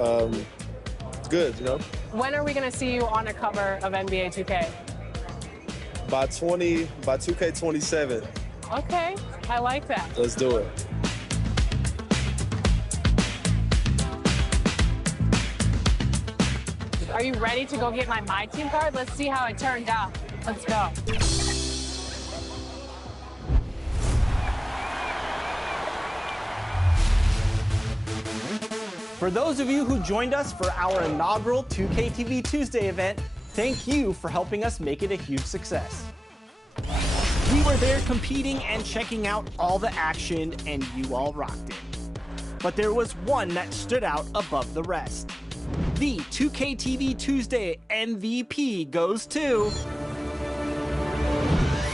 It's good, you know. When are we going to see you on a cover of NBA 2K? By 2K27. Okay, I like that. Let's do it. Are you ready to go get my team card? Let's see how it turned out. Let's go. For those of you who joined us for our inaugural 2K TV Tuesday event, thank you for helping us make it a huge success. We were there competing and checking out all the action, and you all rocked it. But there was one that stood out above the rest. The 2K TV Tuesday MVP goes to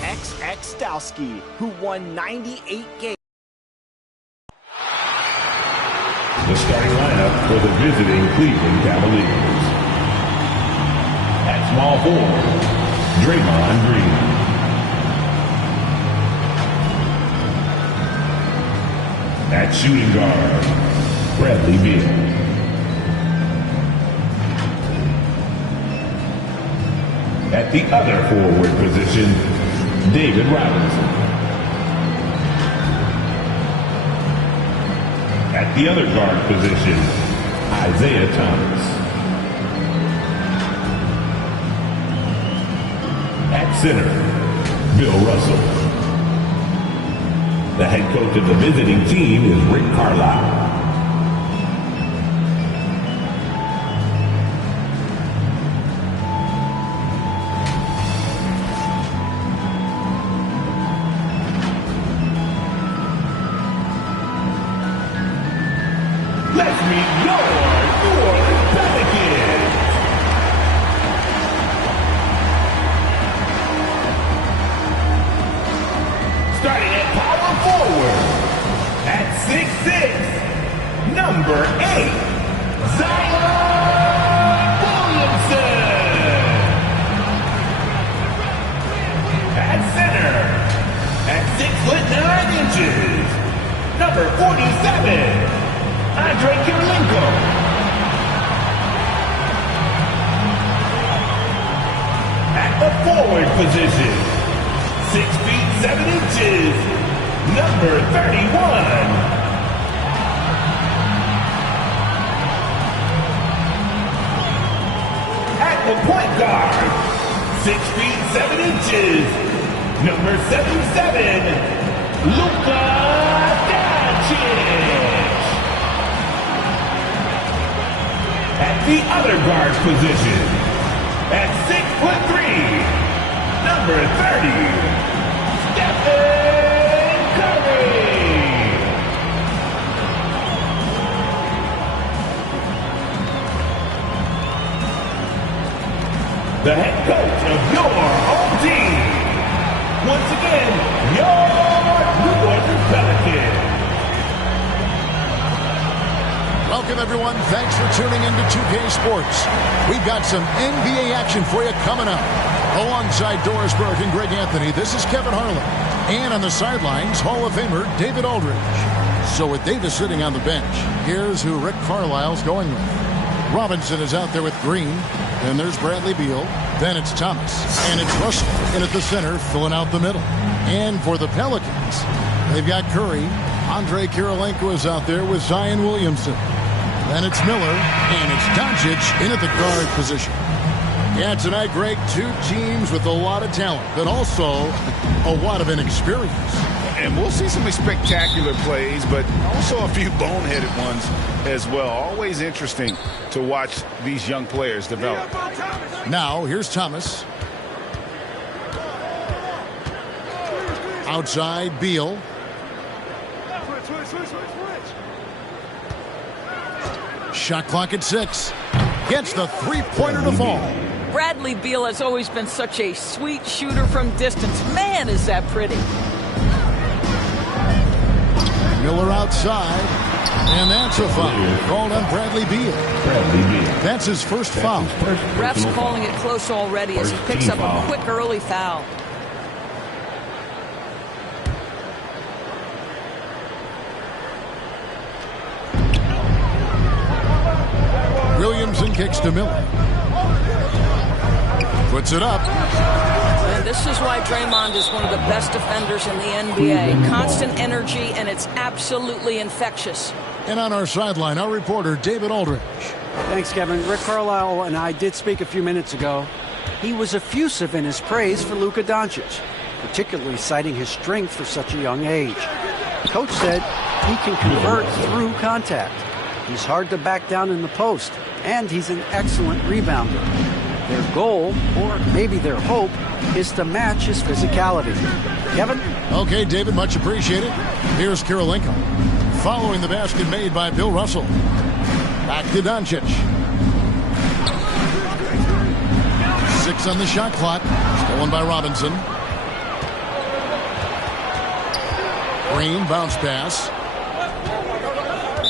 XX Dowski, who won 98 games. The starting lineup for the visiting Cleveland Cavaliers. At small forward, Draymond Green. At shooting guard, Bradley Beal. At the other forward position, David Robinson. At the other guard position, Isaiah Thomas. At center, Bill Russell. The head coach of the visiting team is Rick Carlisle. Let's meet your New Orleans Pelicans. Starting at power forward, at 6'6", number 8, Zion Williamson. At center, at 6'9", number 47, Andre Kirilenko. At the forward position, 6 feet 7 inches, number 31. At the point guard, 6 feet 7 inches, number 77, Luka Doncic. At the other guard position, at 6'3", number 30, Stephen Curry. The head coach of your home team. Once again, your New Orleans Pelicans. Welcome, everyone. Thanks for tuning in to 2K Sports. We've got some NBA action for you coming up. Alongside Doris Burke and Greg Anthony, this is Kevin Harlan. And on the sidelines, Hall of Famer David Aldridge. So with Davis sitting on the bench, here's who Rick Carlisle's going with. Robinson is out there with Green. Then there's Bradley Beal. Then it's Thomas. And it's Russell in at the center, filling out the middle. And for the Pelicans, they've got Curry. Andre Kirilenko is out there with Zion Williamson. Then it's Miller, and it's Doncic in at the guard position. Yeah, tonight, Greg, two teams with a lot of talent, but also a lot of inexperience. And we'll see some spectacular plays, but also a few boneheaded ones as well. Always interesting to watch these young players develop. Now, here's Thomas. Outside, Beal. Shot clock at 6. Gets the three-pointer to fall. Bradley Beal has always been such a sweet shooter from distance. Man, is that pretty. Miller outside. And that's a foul called on Bradley Beal. That's his first foul. Ref's calling it close already as he picks up a quick early foul. kicks to Miller. Puts it up. And this is why Draymond is one of the best defenders in the NBA. Constant energy, and it's absolutely infectious. And on our sideline, our reporter, David Aldridge. Thanks, Kevin. Rick Carlisle and I did speak a few minutes ago. He was effusive in his praise for Luka Doncic, particularly citing his strength for such a young age. Coach said he can convert through contact. He's hard to back down in the post, and he's an excellent rebounder. Their goal, or maybe their hope, is to match his physicality. Kevin? Okay, David, much appreciated. Here's Kirilenko. Following the basket made by Bill Russell. Back to Doncic. 6 on the shot clock. Stolen by Robinson. Green bounce pass.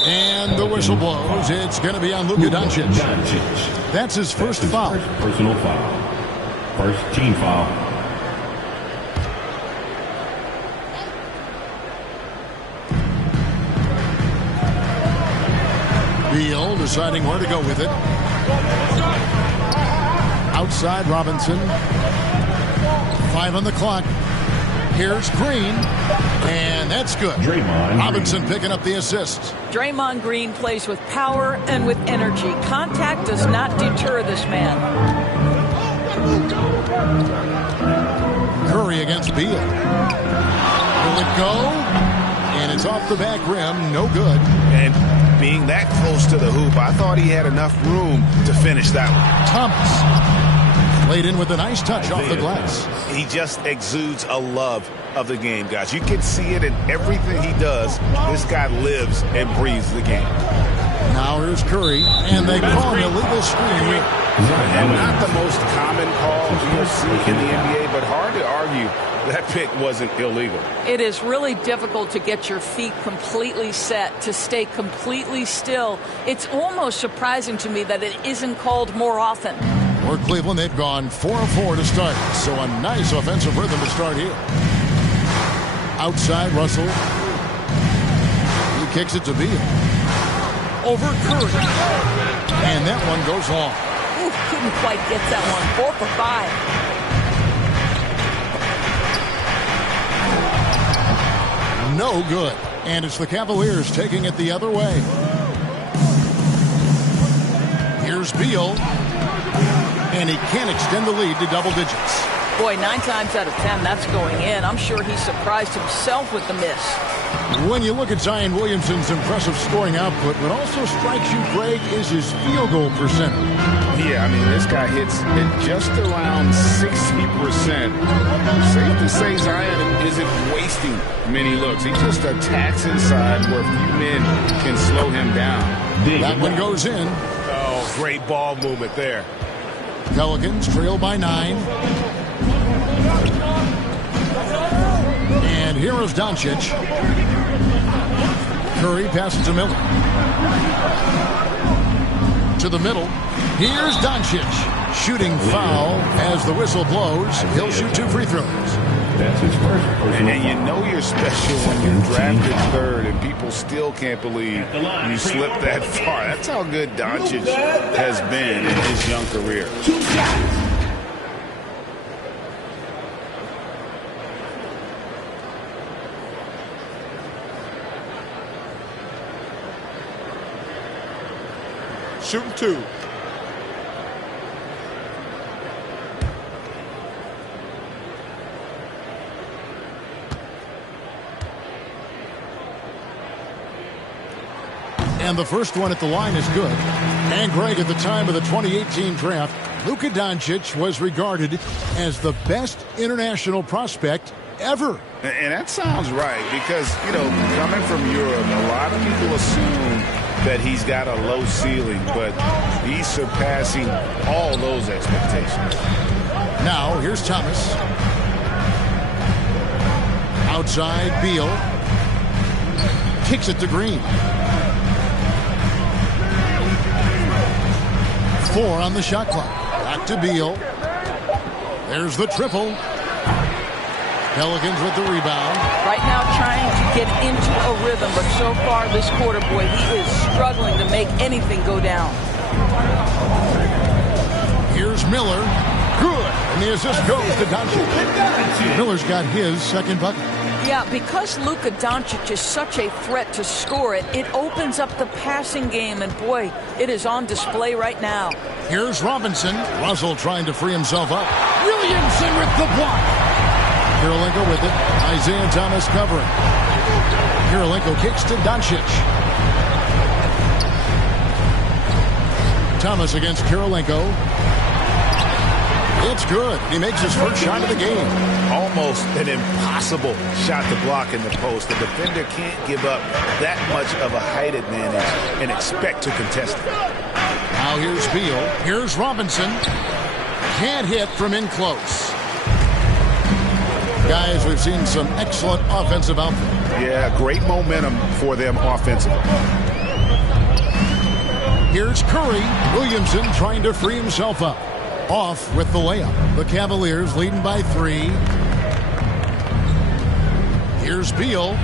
And the whistle blows. It's going to be on Luka Doncic. That's his first foul. Personal foul. First team foul. Beal deciding where to go with it. Outside Robinson. 5 on the clock. Here's Green. And that's good. Robinson picking up the assist. Draymond Green plays with power and with energy. Contact does not deter this man. Curry against Beal. Will it go? And it's off the back rim. No good. And being that close to the hoop, I thought he had enough room to finish that one. Thomas laid in with a nice touch off the glass. He just exudes a love of the game, guys. You can see it in everything he does. This guy lives and breathes the game. Now here's Curry, and they call an illegal screen. And not the most common call you'll see in the NBA, but hard to argue that pick wasn't illegal. It is really difficult to get your feet completely set, to stay completely still. It's almost surprising to me that it isn't called more often. For Cleveland, they've gone 4-4 to start, so a nice offensive rhythm to start here. Outside Russell. He kicks it to Beal. Over Curry. And that one goes long. Ooh, couldn't quite get that one. 4 for 5. No good. And it's the Cavaliers taking it the other way. Here's Beal. And he can't extend the lead to double digits. Boy, 9 times out of 10, that's going in. I'm sure he surprised himself with the miss. When you look at Zion Williamson's impressive scoring output, what also strikes you, Greg, is his field goal percentage. Yeah, I mean, this guy hits at just around 60%. Safe to say Zion isn't wasting many looks. He just attacks inside where few men can slow him down. That one goes in. Oh, great ball movement there. Pelicans trail by 9. And here is Doncic. Curry passes to Miller. To the middle. Here's Doncic. Shooting foul as the whistle blows. He'll shoot 2 free throws. That's his first personal And you know you're special when you're drafted 3rd and people still can't believe you slipped that far. That's how good Doncic has been in his young career. 2 shots. Shooting 2. And the first one at the line is good. And Greg, at the time of the 2018 draft, Luka Doncic was regarded as the best international prospect ever. And that sounds right because, you know, coming from Europe, a lot of people assume that he's got a low ceiling, but he's surpassing all those expectations. Now, here's Thomas. Outside, Beal. Kicks it to Green. 4 on the shot clock. Back to Beal. There's the triple. Pelicans with the rebound. Right now trying to get into a rhythm, but so far this quarter, boy, he is struggling to make anything go down. Here's Miller. Good. And the assist goes to Doncic. Miller's got his second bucket. Yeah, because Luka Doncic is such a threat to score it, it opens up the passing game, and boy, it is on display right now. Here's Robinson. Russell trying to free himself up. Williamson with the block. Kirilenko with it. Isaiah Thomas covering. Kirilenko kicks to Doncic. Thomas against Kirilenko. It's good. He makes his first shot of the game. Almost an impossible shot to block in the post. The defender can't give up that much of a height advantage and expect to contest it. Now here's Beal. Here's Robinson. Can't hit from in close. Guys, we've seen some excellent offensive output. Yeah, great momentum for them offensively. Here's Curry. Williamson trying to free himself up. Off with the layup. The Cavaliers leading by 3. Here's Beal.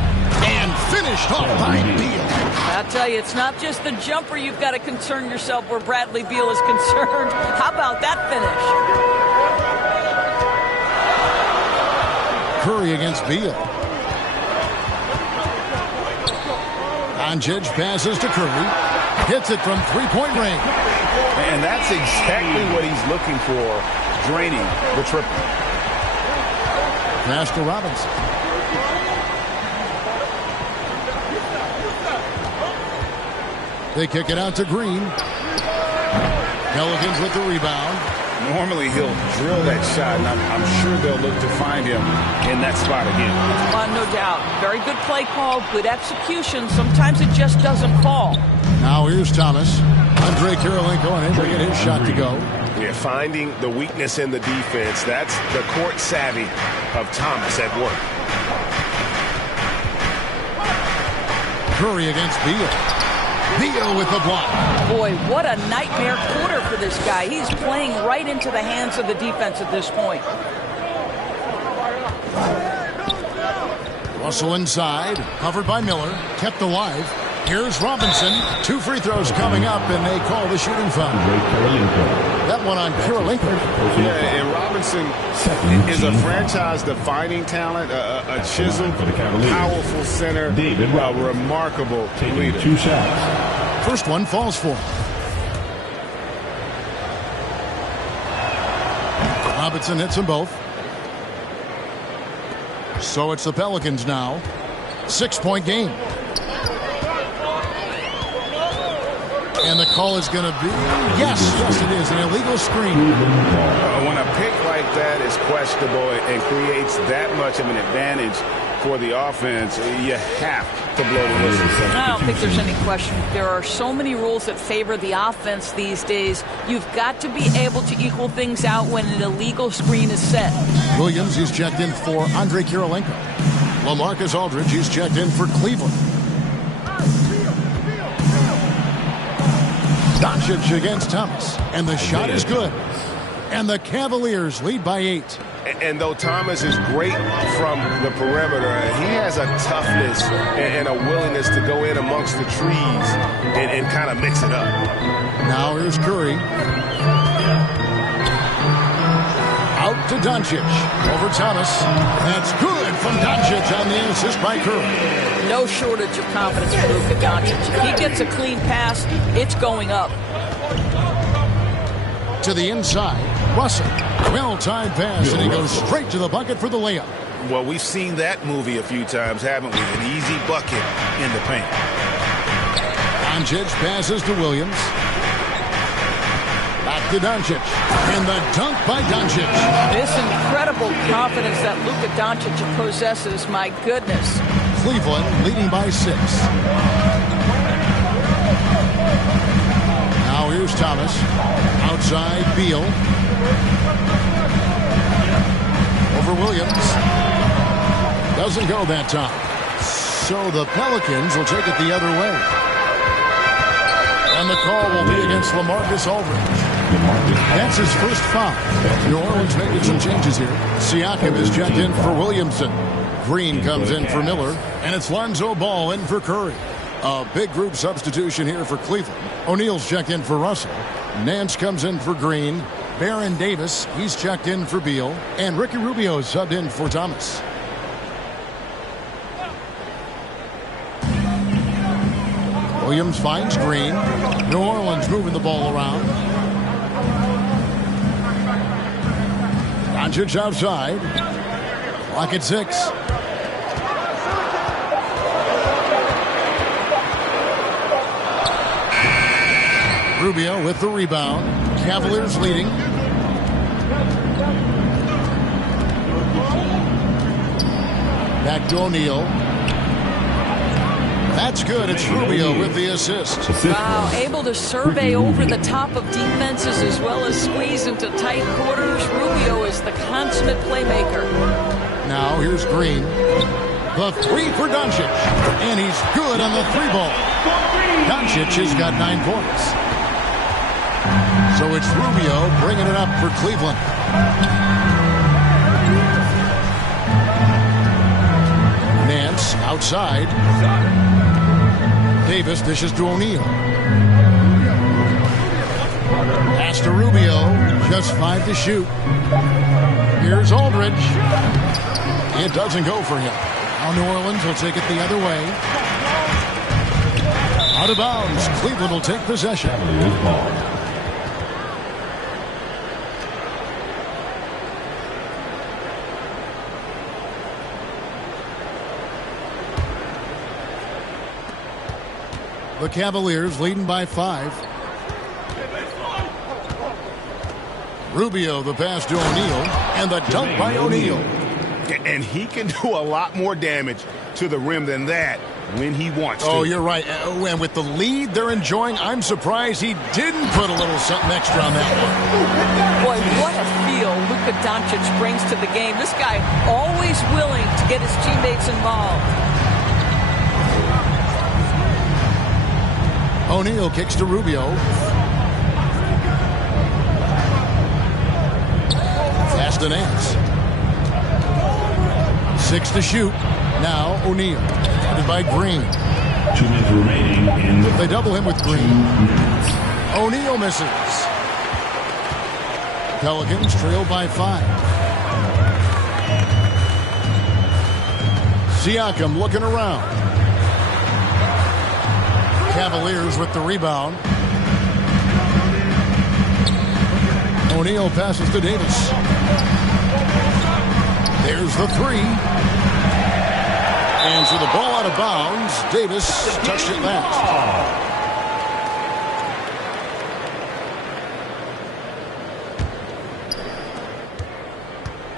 And finished off by Beal. I'll tell you, it's not just the jumper you've got to concern yourself where Bradley Beal is concerned. How about that finish? Curry against Beal. Doncic passes to Curry. Hits it from three-point range. And that's exactly what he's looking for, draining the triple. Pass to Robinson. They kick it out to Green. Pelicans with the rebound. Normally he'll drill that shot, and I'm sure they'll look to find him in that spot again. No doubt. Very good play call, good execution. Sometimes it just doesn't fall. Now here's Thomas. Andre Kirilenko unable to get his shot to go. Yeah, finding the weakness in the defense. That's the court savvy of Thomas at work. Curry against Beal. Beal with the block. Boy, what a nightmare quarter for this guy. He's playing right into the hands of the defense at this point. Russell inside, covered by Miller, kept alive. Here's Robinson. 2 free throws coming up, and they call the shooting foul. That one on Kirilenko. Yeah, and Robinson is a franchise-defining talent, a chiseled, powerful center, a remarkable leader. 2 shots. First one falls for him. Robinson hits them both. So it's the Pelicans now. 6-point game. And the call is going to be, yes, it is, an illegal screen. When a pick like that is questionable and creates that much of an advantage for the offense, you have to blow the whistle. I don't think there's any question. There are so many rules that favor the offense these days. You've got to be able to equal things out when an illegal screen is set. Williams, he's checked in for Andre Kirilenko. LaMarcus Aldridge, he's checked in for Cleveland. Doncic against Thomas, and the shot is good. And the Cavaliers lead by 8. And though Thomas is great from the perimeter, he has a toughness and a willingness to go in amongst the trees and kind of mix it up. Now here's Curry. Out to Doncic. Over Thomas. That's good from Doncic on the assist by Curry. No shortage of confidence for Luka Doncic. If he gets a clean pass, it's going up. To the inside. Russell. Well-timed pass, and he goes straight to the bucket for the layup. Well, we've seen that movie a few times, haven't we? An easy bucket in the paint. Doncic passes to Williams. Back to Doncic. And the dunk by Doncic. This incredible confidence that Luka Doncic possesses, my goodness. Cleveland leading by 6. Now here's Thomas. Outside Beal. Over Williams. Doesn't go that time. So the Pelicans will take it the other way. And the call will be against LaMarcus Aldridge. That's his first foul. New Orleans making some changes here. Siakam is checked in for Williamson. Green comes in for Miller. And it's Lonzo Ball in for Curry. A big group substitution here for Cleveland. O'Neal's checked in for Russell. Nance comes in for Green. Baron Davis, he's checked in for Beal. And Ricky Rubio subbed in for Thomas. Williams finds Green. New Orleans moving the ball around. Doncic outside. Clock at 6. Rubio with the rebound. Cavaliers leading. Back to O'Neal. That's good. It's Rubio with the assist. Wow, able to survey over the top of defenses as well as squeeze into tight quarters. Rubio is the consummate playmaker. Now here's Green. The three for Doncic. And he's good on the three ball. Doncic has got 9 points. So it's Rubio bringing it up for Cleveland. Nance outside. Davis dishes to O'Neal. Pass to Rubio. Just 5 to shoot. Here's Aldridge. It doesn't go for him. Now New Orleans will take it the other way. Out of bounds. Cleveland will take possession. The Cavaliers leading by 5. Rubio the pass to O'Neal. And the dunk by O'Neal. And he can do a lot more damage to the rim than that when he wants to. Oh, you're right. And with the lead they're enjoying, I'm surprised he didn't put a little something extra on that one. Boy, what a feel Luka Doncic brings to the game. This guy always willing to get his teammates involved. O'Neal kicks to Rubio. Fast to Nance. 6 to shoot. Now O'Neal. Headed by Green. 2 minutes remaining in the... They double him with Green. O'Neal misses. Pelicans trail by 5. Siakam looking around. Cavaliers with the rebound. O'Neal passes to Davis. There's the 3. And so the ball out of bounds. Davis touched it last.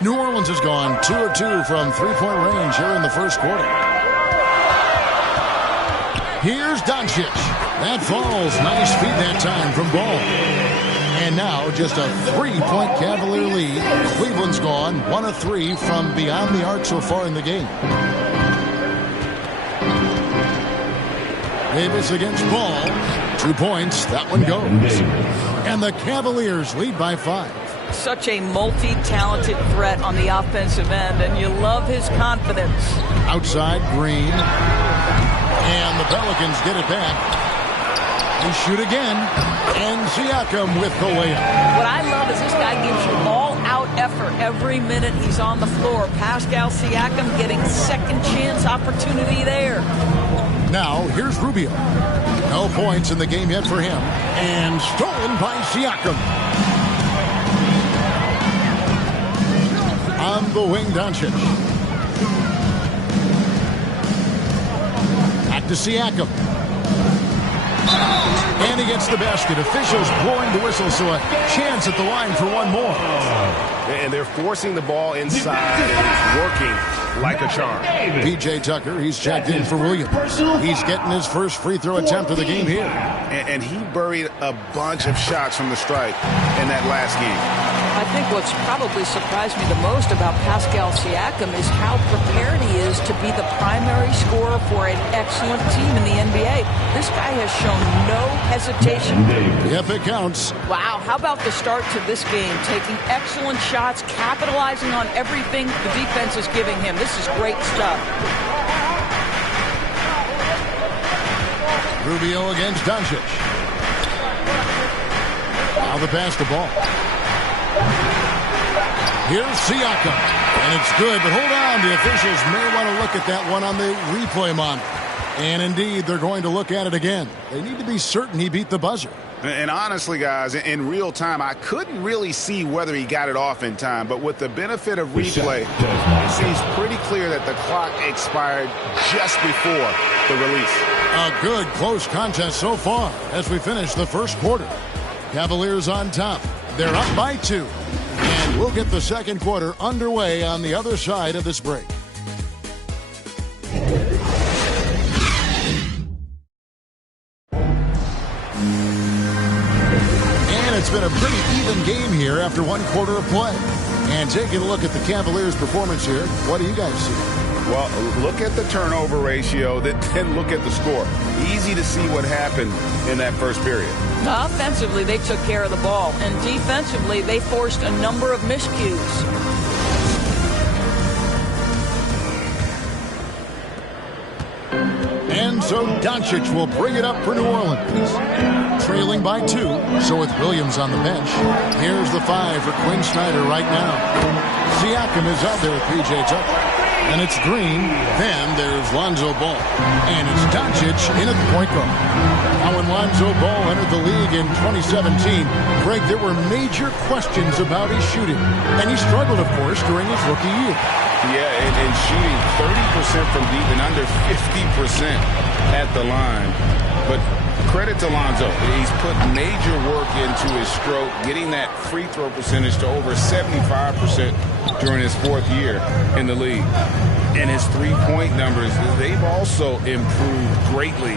New Orleans has gone 2 of 2 from 3-point range here in the first quarter. Here's Doncic. That falls. Nice feed that time from Ball. And now just a 3-point Cavalier lead. Cleveland's gone 1 of 3 from beyond the arc so far in the game. Davis against Ball. 2 points. That one goes. And the Cavaliers lead by 5. Such a multi-talented threat on the offensive end, and you love his confidence. Outside, Green. And the Pelicans get it back. They shoot again. And Siakam with the layup. What I love is this guy gives you all-out effort every minute he's on the floor. Pascal Siakam getting second chance opportunity there. Now, here's Rubio. No points in the game yet for him. And stolen by Siakam. On the wing, Doncic. Back to Siakam. And he gets the basket. Officials blowing the whistle, so a chance at the line for one more. And they're forcing the ball inside, and it's working like a charm. P.J. Tucker, he's checked in for Williams. He's getting his first free throw attempt of the game here. And he buried a bunch of shots from the stripe in that last game. I think what's probably surprised me the most about Pascal Siakam is how prepared he is to be the primary scorer for an excellent team in the NBA. This guy has shown no hesitation. Yep, it counts. Wow, how about the start to this game? Taking excellent shots, capitalizing on everything the defense is giving him. This is great stuff. Rubio against Doncic. Now the pass to Ball. Here's Siakam, and it's good, but hold on. The officials may want to look at that one on the replay monitor. And indeed, they're going to look at it again. They need to be certain he beat the buzzer. And honestly, guys, in real time, I couldn't really see whether he got it off in time. But with the benefit of replay, it seems pretty clear that the clock expired just before the release. A good close contest so far as we finish the first quarter. Cavaliers on top. They're up by 2. And we'll get the second quarter underway on the other side of this break. And it's been a pretty even game here after one quarter of play. And taking a look at the Cavaliers' performance here, what do you guys see? Well, look at the turnover ratio, then look at the score. Easy to see what happened in that first period. Offensively, they took care of the ball, and defensively, they forced a number of miscues. And so Doncic will bring it up for New Orleans. Trailing by 2, so with Williams on the bench. Here's the 5 for Quinn Snyder right now. Siakam is out there with P.J. Tucker. And it's Green. Then there's Lonzo Ball. And it's Doncic in at the point guard. Now when Lonzo Ball entered the league in 2017, Greg, there were major questions about his shooting. And he struggled, of course, during his rookie year. Yeah, and shooting 30% from deep and under 50% at the line. But credit to Lonzo. He's put major work into his stroke, getting that free throw percentage to over 75% during his 4th year in the league. And his three-point numbers, they've also improved greatly.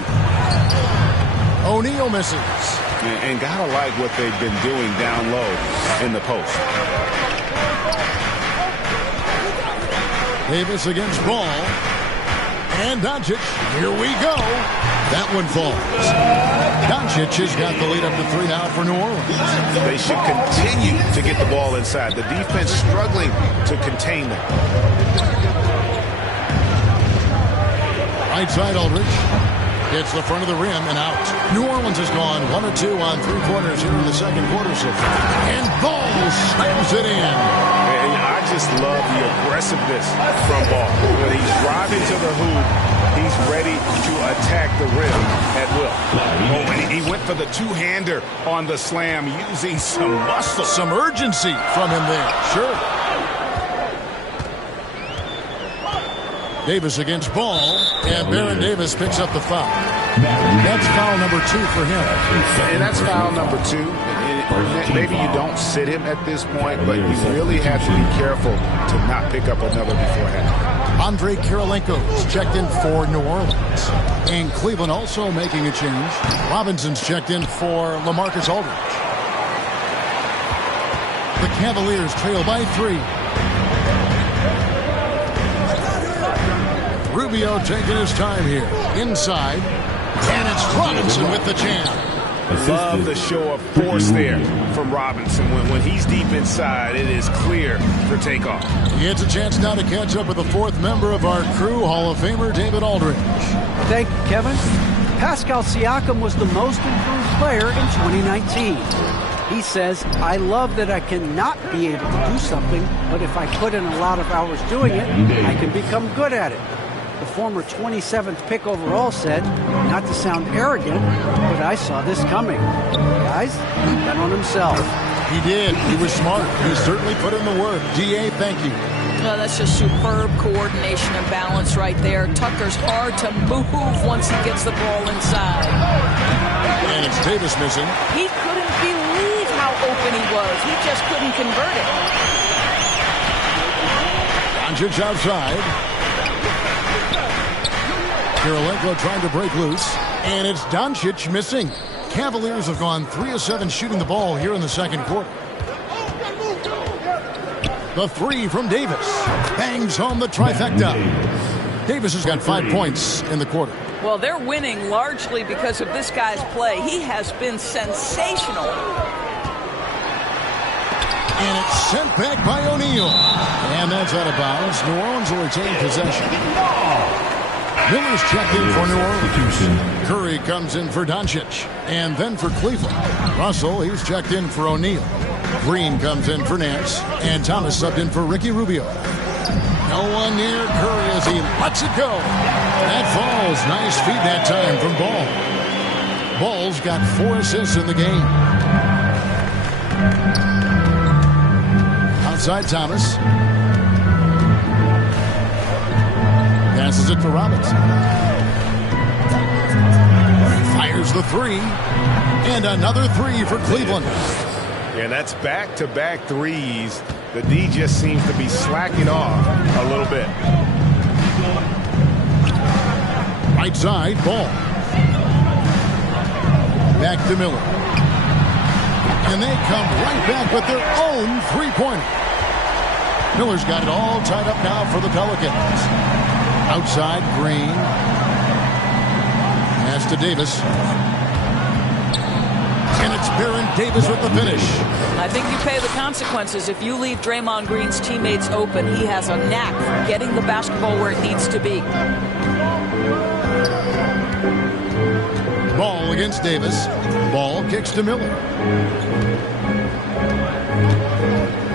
O'Neal misses. And gotta like what they've been doing down low in the post. Davis against Ball. And Doncic. Here we go. That one falls. Doncic has got the lead up to 3 now for New Orleans. They should continue to get the ball inside. The defense struggling to contain them. Right side Aldridge. Hits the front of the rim and out. New Orleans has gone 1 or 2 on 3 quarters here in the second quarter so far. And Ball slams it in. And I just love the aggressiveness from Ball. When he's driving to the hoop, he's ready to attack the rim at will. Oh, and he went for the two-hander on the slam using some muscle. Some urgency from him there. Sure. Davis against Ball, and Baron Davis picks up the foul. That's foul number 2 for him. And that's foul number 2. Maybe you don't sit him at this point, but you really have to be careful to not pick up another beforehand. Andre Kirilenko is checked in for New Orleans. And Cleveland also making a change. Robinson's checked in for LaMarcus Aldridge. The Cavaliers trail by 3. Rubio taking his time here. Inside. And it's Robinson with the jam. Love the show of force there from Robinson. When he's deep inside, it is clear for takeoff. He gets a chance now to catch up with the 4th member of our crew, Hall of Famer David Aldridge. Thank you, Kevin. Pascal Siakam was the most improved player in 2019. He says, I love that I cannot be able to do something, but if I put in a lot of hours doing it, I can become good at it. The former 27th pick overall said, not to sound arrogant, but I saw this coming. Guys, he bet on himself. He did. He was smart. He certainly put in the work. DA, thank you. Well, that's just superb coordination and balance right there. Tucker's hard to move once he gets the ball inside. And it's Davis missing. He couldn't believe how open he was. He just couldn't convert it. Doncic outside. Kirilenko trying to break loose. And it's Doncic missing. Cavaliers have gone 3 of 7 shooting the ball here in the second quarter. The 3 from Davis. Bangs home the trifecta. Davis has got 5 points in the quarter. Well, they're winning largely because of this guy's play. He has been sensational. And it's sent back by O'Neal. And that's out of bounds. New Orleans will retain possession. Miller's checked in for New Orleans. Curry comes in for Doncic. And then for Cleveland. Russell, he's checked in for O'Neal. Green comes in for Nance, and Thomas subbed in for Ricky Rubio. No one near Curry as he lets it go. That falls. Nice feed that time from Ball. Ball's got 4 assists in the game. Outside Thomas. Passes it to Robinson. Fires the 3. And another 3 for Cleveland. Yeah, that's back-to-back threes. The D just seems to be slacking off a little bit. Right side, Ball. Back to Miller. And they come right back with their own three-pointer. Miller's got it all tied up now for the Pelicans. Outside, Green. Pass to Davis. And it's Baron Davis with the finish. I think you pay the consequences. If you leave Draymond Green's teammates open, he has a knack for getting the basketball where it needs to be. Ball against Davis. Ball kicks to Miller.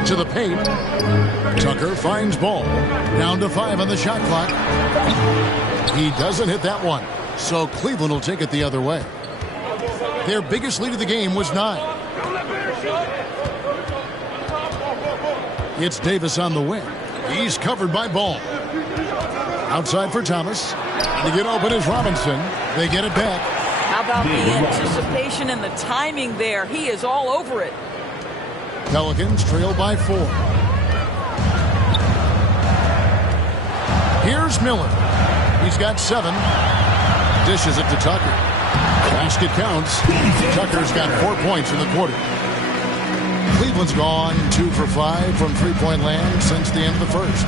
To the paint. Tucker finds Ball. Down to 5 on the shot clock. He doesn't hit that one. So Cleveland will take it the other way. Their biggest lead of the game was 9. It's Davis on the wing. He's covered by Ball. Outside for Thomas. To get open is Robinson. They get it back. How about the anticipation and the timing there? He is all over it. Pelicans trail by 4. Here's Miller. He's got 7. Dishes it to Tucker. Basket counts. Tucker's got 4 points in the quarter. Cleveland's gone 2 for 5 from three-point land since the end of the first.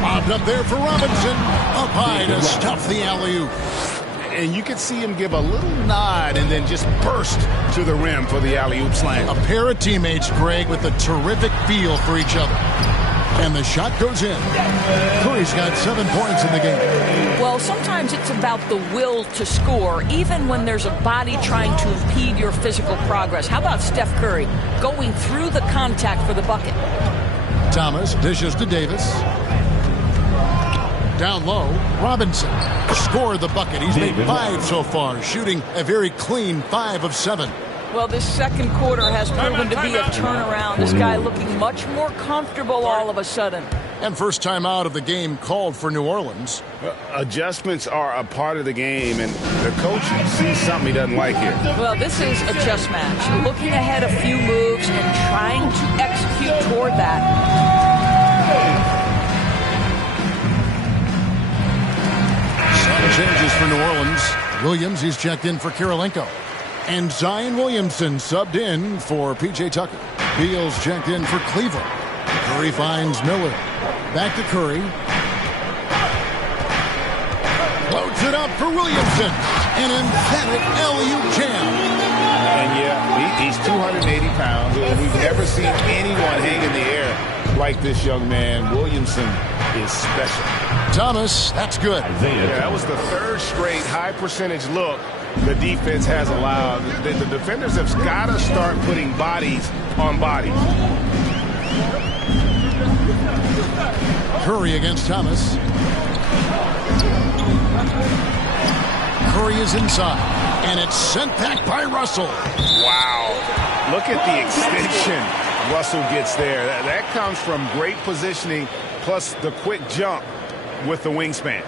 Bobbed up there for Robinson. Up high to stuff the alley-oop. And you could see him give a little nod and then just burst to the rim for the alley-oop slam. A pair of teammates, Greg, with a terrific feel for each other. And the shot goes in. Curry's got 7 points in the game. Well, sometimes it's about the will to score, even when there's a body trying to impede your physical progress. How about Steph Curry going through the contact for the bucket? Thomas dishes to Davis. Down low, Robinson scored the bucket. He's made 5 so far, shooting a very clean 5 of 7. Well, this second quarter has proven to be a turnaround. This guy looking much more comfortable all of a sudden. And first time out of the game called for New Orleans. Adjustments are a part of the game, and the coach sees something he doesn't like here. Well, this is a chess match. Looking ahead a few moves and trying to execute toward that. Some changes for New Orleans. Williams, he's checked in for Kirilenko. And Zion Williamson subbed in for P.J. Tucker. Beals checked in for Cleveland. Curry finds Miller. Back to Curry. Loads it up for Williamson. An emphatic alley-oop jam. And yeah, he's 280 pounds. We've never seen anyone hang in the air like this young man. Williamson is special. Thomas, that's good. Yeah, that was the 3rd straight high percentage look the defense has allowed. The defenders have got to start putting bodies on bodies. Curry against Thomas. Curry is inside, and it's sent back by Russell. Wow. Look at the extension Russell gets there. That comes from great positioning, plus the quick jump with the wingspan.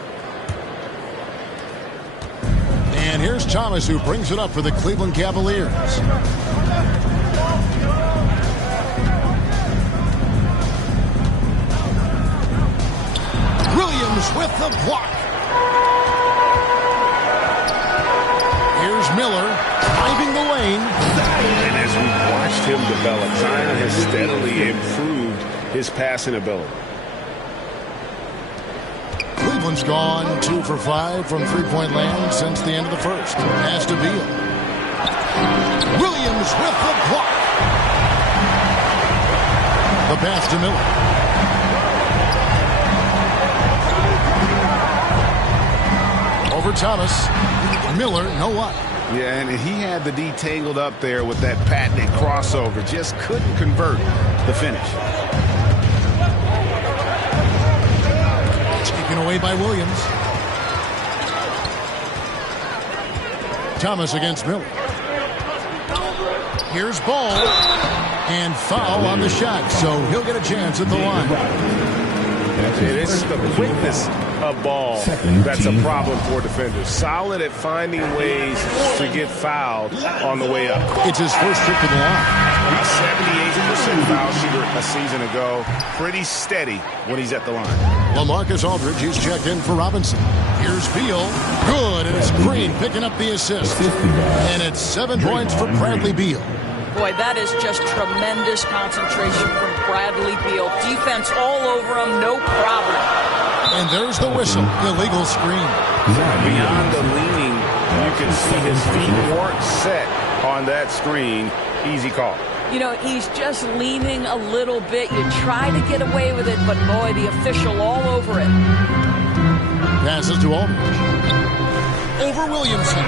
And here's Thomas, who brings it up for the Cleveland Cavaliers. Williams with the block. Here's Miller driving the lane. And as we've watched him develop, Zion has steadily improved his passing ability. Cleveland's gone 2 for 5 from three-point land since the end of the first. Pass to Beal. Williams with the block. The pass to Miller. Over Thomas. Miller, no luck. Yeah, and he had the D tangled up there with that patented crossover. Just couldn't convert the finish. Taken away by Williams. Thomas against Miller. Here's Ball. And foul on the shot, so he'll get a chance at the line. It's the quickness of Ball that's a problem for defenders. Solid at finding ways to get fouled on the way up. It's his first trip to the line. He's 78% foul shooter a season ago. Pretty steady when he's at the line. LaMarcus Aldridge, he's checked in for Robinson. Here's Beal. Good, and it's Green picking up the assist. And it's 7 points for Bradley Beal. Boy, that is just tremendous concentration from Bradley Beal. Defense all over him, no problem. And there's the whistle. Illegal screen. Beyond the leaning, you can see his feet weren't set on that screen. Easy call. You know, he's just leaning a little bit. You try to get away with it, but boy, the official all over it. Passes to Aldridge. Over Williamson.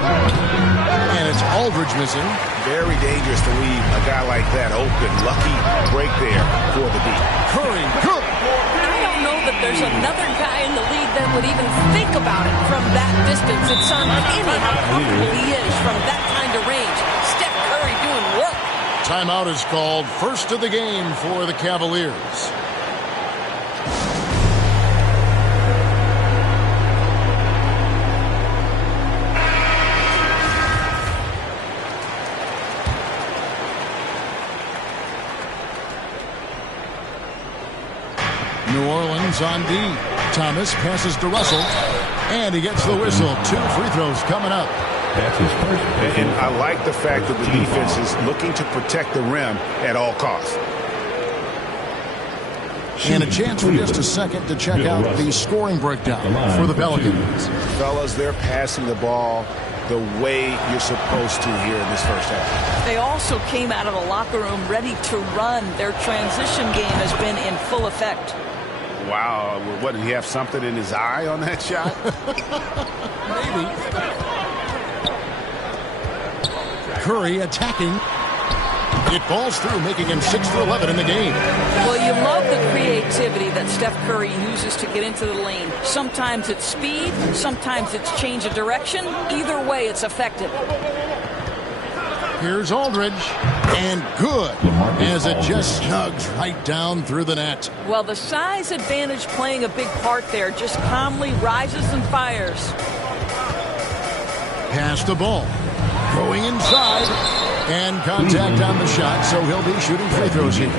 And it's Aldridge missing. Very dangerous to leave a guy like that open. Lucky break there for the D. Curry, good. I don't know that there's another guy in the league that would even think about it from that distance. It's uncanny how comfortable he is from that kind of range. Steph Curry doing work. Timeout is called. First of the game for the Cavaliers. New Orleans on D. Thomas passes to Russell, and he gets the whistle. 2 free throws coming up. That's his first. And I like the fact that the defense is looking to protect the rim at all costs. And a chance for just a second to check out the scoring breakdown for the Pelicans. Fellas, they're passing the ball the way you're supposed to here in this first half. They also came out of the locker room ready to run. Their transition game has been in full effect. Wow, what, did he have something in his eye on that shot? Maybe. Curry attacking. It falls through, making him 6 for 11 in the game. Well, you love the creativity that Steph Curry uses to get into the lane. Sometimes it's speed, sometimes it's change of direction. Either way, it's effective. Here's Aldridge, and good, as it just snugs right down through the net. Well, the size advantage playing a big part there. Just calmly rises and fires. Pass the ball. Going inside, and contact on the shot, so he'll be shooting free throws here.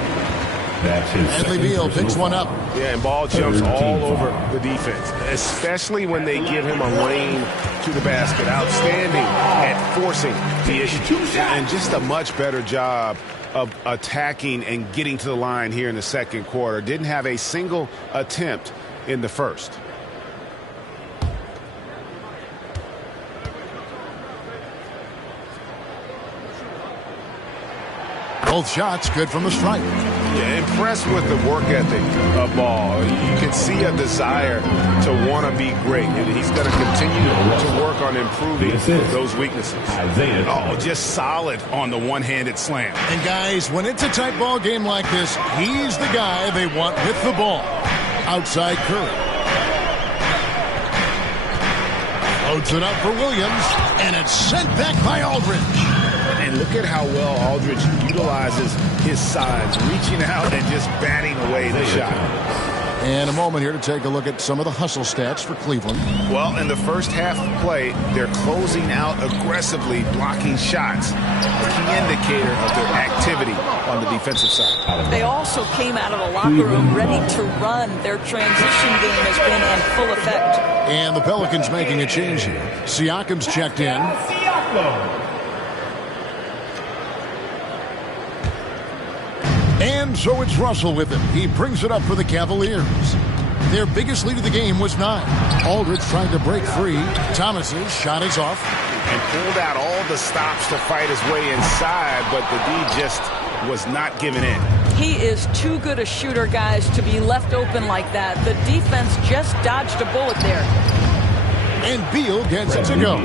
Bradley Beal picks one up. Yeah, and Ball jumps all over the defense, especially when they give him a lane to the basket. Outstanding at forcing the issue. And just a much better job of attacking and getting to the line here in the second quarter. Didn't have a single attempt in the first. Both shots good from the stripe. Yeah, impressed with the work ethic of Ball. You can see a desire to want to be great, and he's going to continue to work on improving those weaknesses. Oh, just solid on the one-handed slam. And guys, when it's a tight ball game like this, he's the guy they want with the ball. Outside Curry. Loads it up for Williams, and it's sent back by Aldridge. And look at how well Aldridge utilizes his size, reaching out and just batting away the shot. And a moment here to take a look at some of the hustle stats for Cleveland. Well, in the first half of play, they're closing out aggressively, blocking shots. A key indicator of their activity on the defensive side. They also came out of the locker room ready to run. Their transition game has been in full effect. And the Pelicans making a change here. Siakam's checked in. And so it's Russell with him. He brings it up for the Cavaliers. Their biggest lead of the game was 9. Aldridge trying to break free. Thomas's shot is off. And pulled out all the stops to fight his way inside, but the D just was not giving in. He is too good a shooter, guys, to be left open like that. The defense just dodged a bullet there. And Beal gets it to go.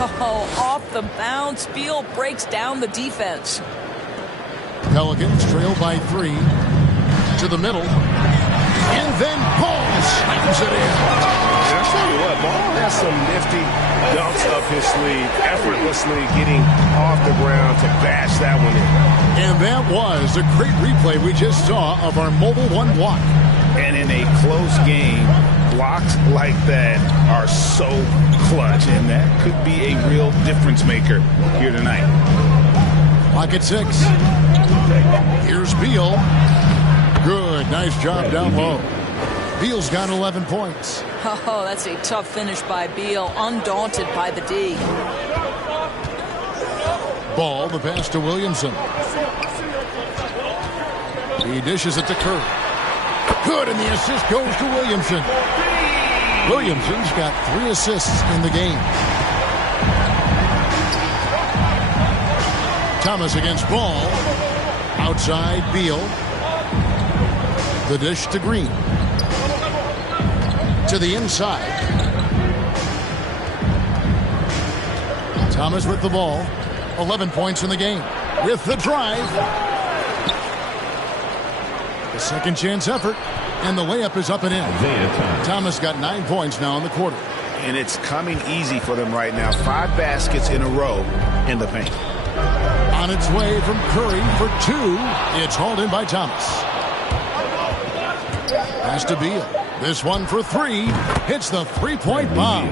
Oh, off the bounce. Beal breaks down the defense. Pelicans trail by 3 to the middle. And then Ball slams it in. And I tell you what, Ball has some nifty dunks up his sleeve, effortlessly getting off the ground to bash that one in. And that was a great replay we just saw of our Mobile One block. And in a close game, blocks like that are so clutch, and that could be a real difference maker here tonight. Pocket 6. Here's Beal. Good, nice job down low. Beal's got 11 points. Oh, that's a tough finish by Beal, undaunted by the D. Ball, the pass to Williamson. He dishes it to Curry. Good, and the assist goes to Williamson. Williamson's got 3 assists in the game. Thomas against Ball. Outside, Beal. The dish to Green. To the inside. Thomas with the ball. 11 points in the game. With the drive. The second chance effort. And the layup is up and in. Thomas got 9 points now in the quarter. And it's coming easy for them right now. 5 baskets in a row in the paint. On its way from Curry for 2. It's hauled in by Thomas. Pass to Beal. This one for 3. Hits the three-point bomb.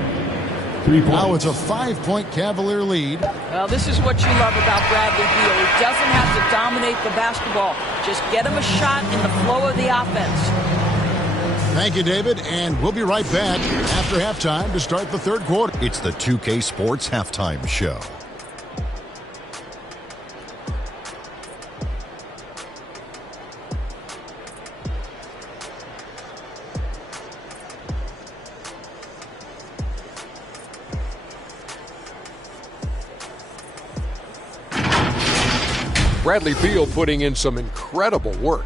Now it's a 5-point Cavalier lead. Well, this is what you love about Bradley Beal. He doesn't have to dominate the basketball. Just get him a shot in the flow of the offense. Thank you, David, and we'll be right back after halftime to start the third quarter. It's the 2K Sports Halftime Show. Bradley Beal putting in some incredible work.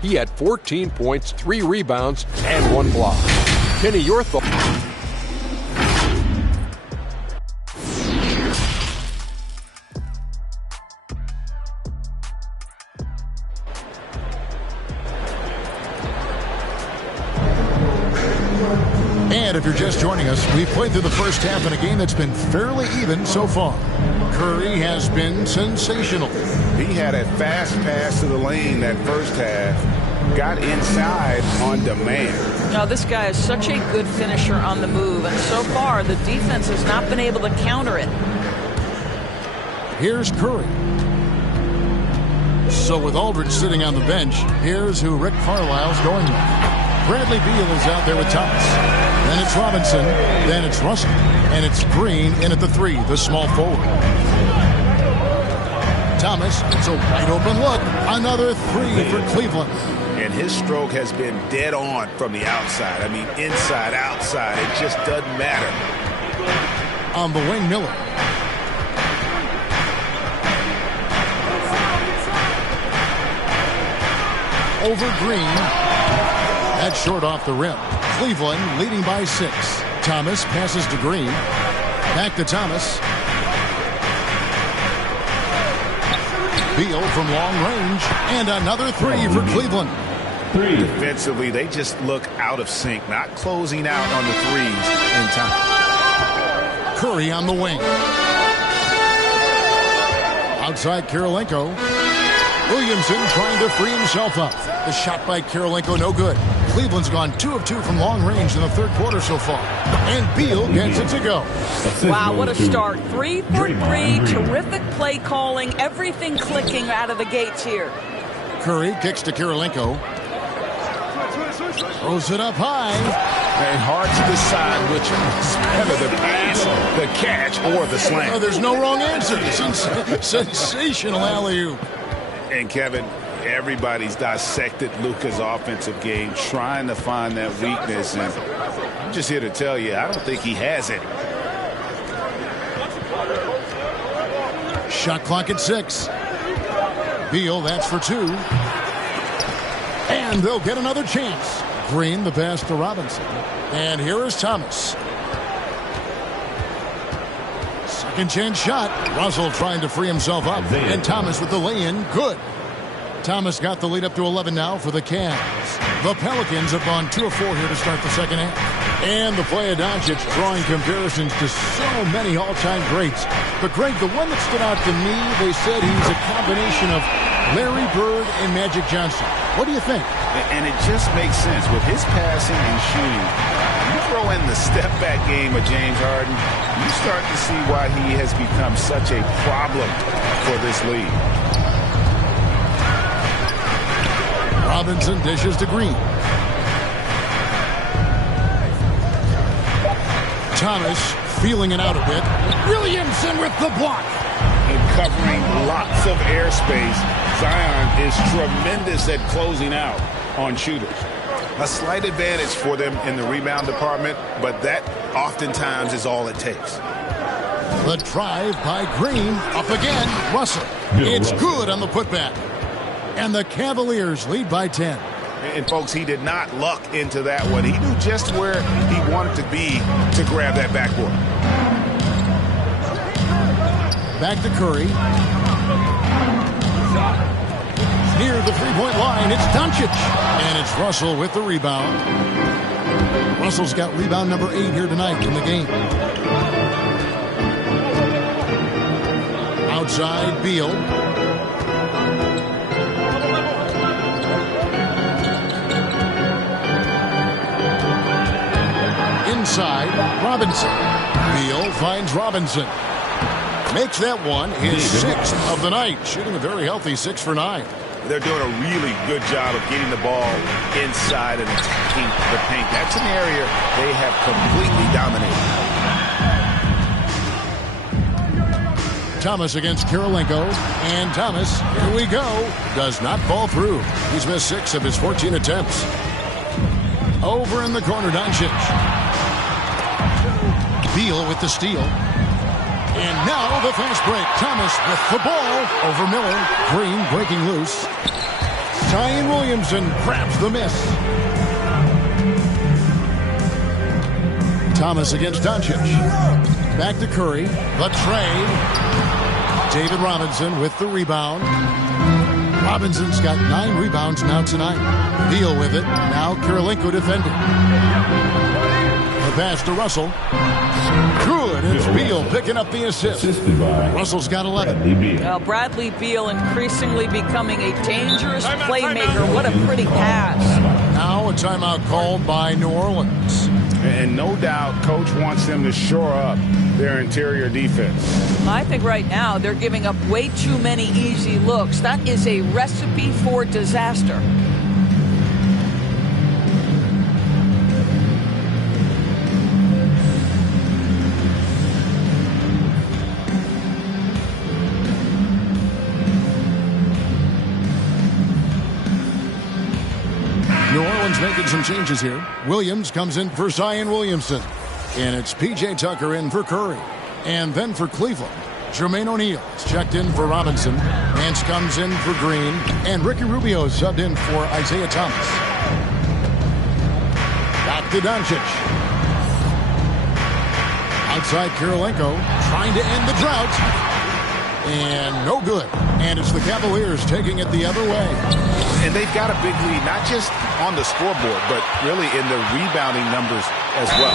He had 14 points, 3 rebounds, and 1 block. Kenny, your thoughts? And if you're just joining us, we've played through the first half in a game that's been fairly even so far. Curry has been sensational. He had a fast pass to the lane that first half. Got inside on demand. Now, this guy is such a good finisher on the move, and so far the defense has not been able to counter it. Here's Curry. So with Aldridge sitting on the bench, here's who Rick Carlisle's going with. Bradley Beal is out there with Thomas. Then it's Robinson. Then it's Russell. And it's Green in at the 3, the small forward. Thomas, it's a wide open look. Another 3 for Cleveland. And his stroke has been dead on from the outside. I mean, inside, outside. It just doesn't matter. On the wing, Miller. Over Green. That's short off the rim. Cleveland leading by 6. Thomas passes to Green. Back to Thomas. Beal from long range. And another 3 for Cleveland. Defensively, they just look out of sync, not closing out on the threes in time. Curry on the wing. Outside Kirilenko. Williamson trying to free himself up. The shot by Kirilenko, no good. Cleveland's gone 2 of 2 from long range in the third quarter so far. And Beal gets it to go. Wow, what a start. 3 for 3. Terrific play calling. Everything clicking out of the gates here. Curry kicks to Kirilenko. Throws it up high. And hard to decide which is better, the pass, the catch, or the slam. Oh, there's no wrong answer. Sensational alley-oop. And Kevin, everybody's dissected Luka's offensive game, trying to find that weakness. And I'm just here to tell you, I don't think he has it. Shot clock at 6. Beal, that's for 2. And they'll get another chance. Green, the pass to Robinson. And here is Thomas. Second chance shot. Russell trying to free himself up. And Thomas with the lay-in. Good. Thomas got the lead up to 11 now for the Cavs. The Pelicans have gone 2 of 4 here to start the second half. And the play of Doncic drawing comparisons to so many all-time greats. But, Greg, the one that stood out to me, they said he's a combination of Larry Bird and Magic Johnson. What do you think? And it just makes sense. With his passing and shooting, you throw in the step-back game of James Harden, you start to see why he has become such a problem for this league. Robinson dishes to Green. Thomas feeling it out a bit. Williamson with the block. And covering lots of airspace, Zion is tremendous at closing out on shooters. A slight advantage for them in the rebound department, but that oftentimes is all it takes. The drive by Green. Up again. Russell. It's good on the putback. And the Cavaliers lead by 10. And, folks, he did not luck into that one. He knew just where he wanted to be to grab that backboard. Back to Curry. Near the three-point line, it's Doncic. And it's Russell with the rebound. Russell's got rebound number 8 here tonight in the game. Outside, Beal. Inside, Robinson. Beal finds Robinson. Makes that one his 6th of the night. Shooting a very healthy 6 for 9. They're doing a really good job of getting the ball inside and attacking the paint. That's an area they have completely dominated. Thomas against Kirilenko. And Thomas, here we go, does not fall through. He's missed 6 of his 14 attempts. Over in the corner, Doncic. Beal with the steal. And now the fast break. Thomas with the ball over Miller. Green breaking loose. Zion Williamson grabs the miss. Thomas against Doncic. Back to Curry. The trade. David Robinson with the rebound. Robinson's got 9 rebounds now tonight. Beal with it. Now Kirilenko defending. The pass to Russell. Good. It's Beal picking up the assist. Russell's got 11. Well, Bradley Beal increasingly becoming a dangerous playmaker. What a pretty pass. Now a timeout called by New Orleans. And no doubt Coach wants them to shore up their interior defense. I think right now they're giving up way too many easy looks. That is a recipe for disaster. New Orleans making some changes here. Williams comes in for Zion Williamson. And it's P.J. Tucker in for Curry. And then for Cleveland, Jermaine O'Neal is checked in for Robinson. Nance comes in for Green. And Ricky Rubio is subbed in for Isaiah Thomas. Back to Doncic. Outside Kirilenko trying to end the drought. And no good. And it's the Cavaliers taking it the other way. And they've got a big lead, not just on the scoreboard, but really in the rebounding numbers as well.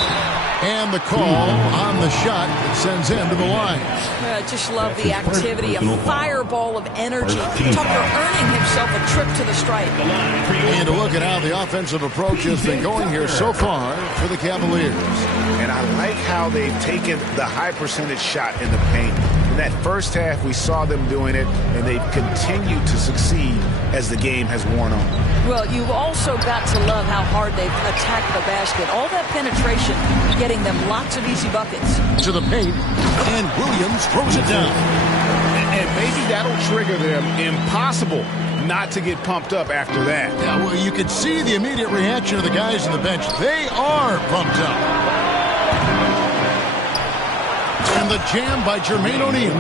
And the call on the shot that sends him to the line. I just love the activity, a fireball of energy. Tucker earning himself a trip to the stripe. And to look at how the offensive approach has been going here so far for the Cavaliers. And I like how they've taken the high percentage shot in the paint. In that first half, we saw them doing it, and they've continued to succeed as the game has worn on. Well, you've also got to love how hard they've attacked the basket. All that penetration, getting them lots of easy buckets. To the paint, and Williams throws it down. And maybe that'll trigger them. Impossible not to get pumped up after that. Yeah, well, you could see the immediate reaction of the guys on the bench. They are pumped up. And the jam by Jermaine O'Neal.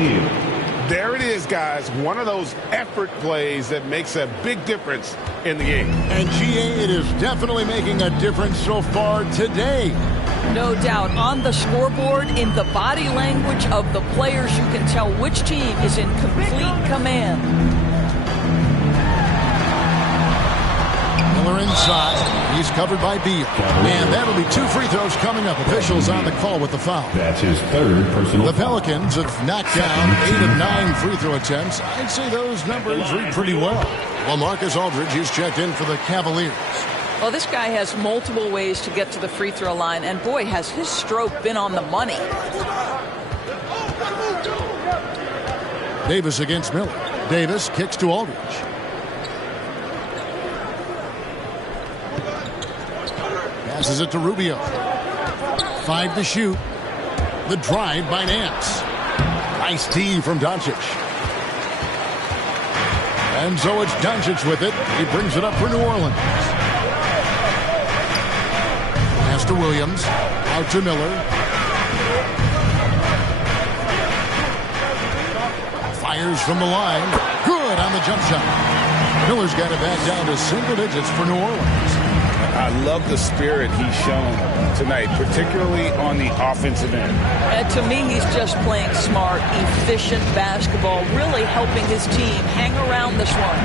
There it is, guys. One of those effort plays that makes a big difference in the game. And GA, it is definitely making a difference so far today. No doubt. On the scoreboard, in the body language of the players, you can tell which team is in complete command. Miller inside. He's covered by Beal. And that'll be 2 free throws coming up. Officials on the call with the foul. That's his third personal. The Pelicans have knocked down 8 of 9 free throw attempts. I'd say those numbers read pretty well. LaMarcus Aldridge is checked in for the Cavaliers. Well, this guy has multiple ways to get to the free throw line, and boy, has his stroke been on the money. Davis against Miller. Davis kicks to Aldridge. Passes it to Rubio. 5 to shoot. The drive by Nance. Nice tee from Doncic. And so it's Doncic with it. He brings it up for New Orleans. Pass to Williams. Out to Miller. Fires from the line. Good on the jump shot. Miller's got it back down to single digits for New Orleans. I love the spirit he's shown tonight, particularly on the offensive end. To me, he's just playing smart, efficient basketball, really helping his team hang around this one.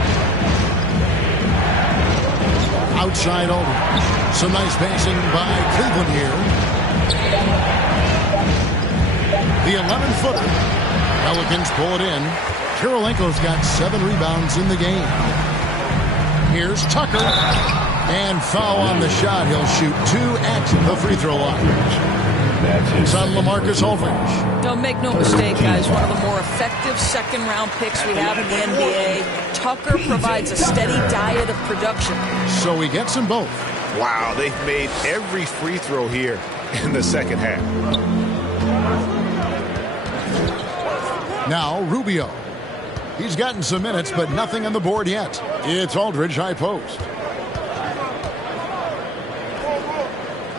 Outside Aldridge. Some nice passing by Cleveland here. The 11-footer. Pelicans pull it in. Kirilenko's got 7 rebounds in the game. Here's Tucker. And foul on the shot. He'll shoot 2 at the free throw line. It's on LaMarcus Aldridge. No, make no mistake, guys. One of the more effective second-round picks we have in the NBA. Tucker provides a steady diet of production. So he gets them both. Wow, they've made every free throw here in the second half. Now Rubio. He's gotten some minutes, but nothing on the board yet. It's Aldridge high post.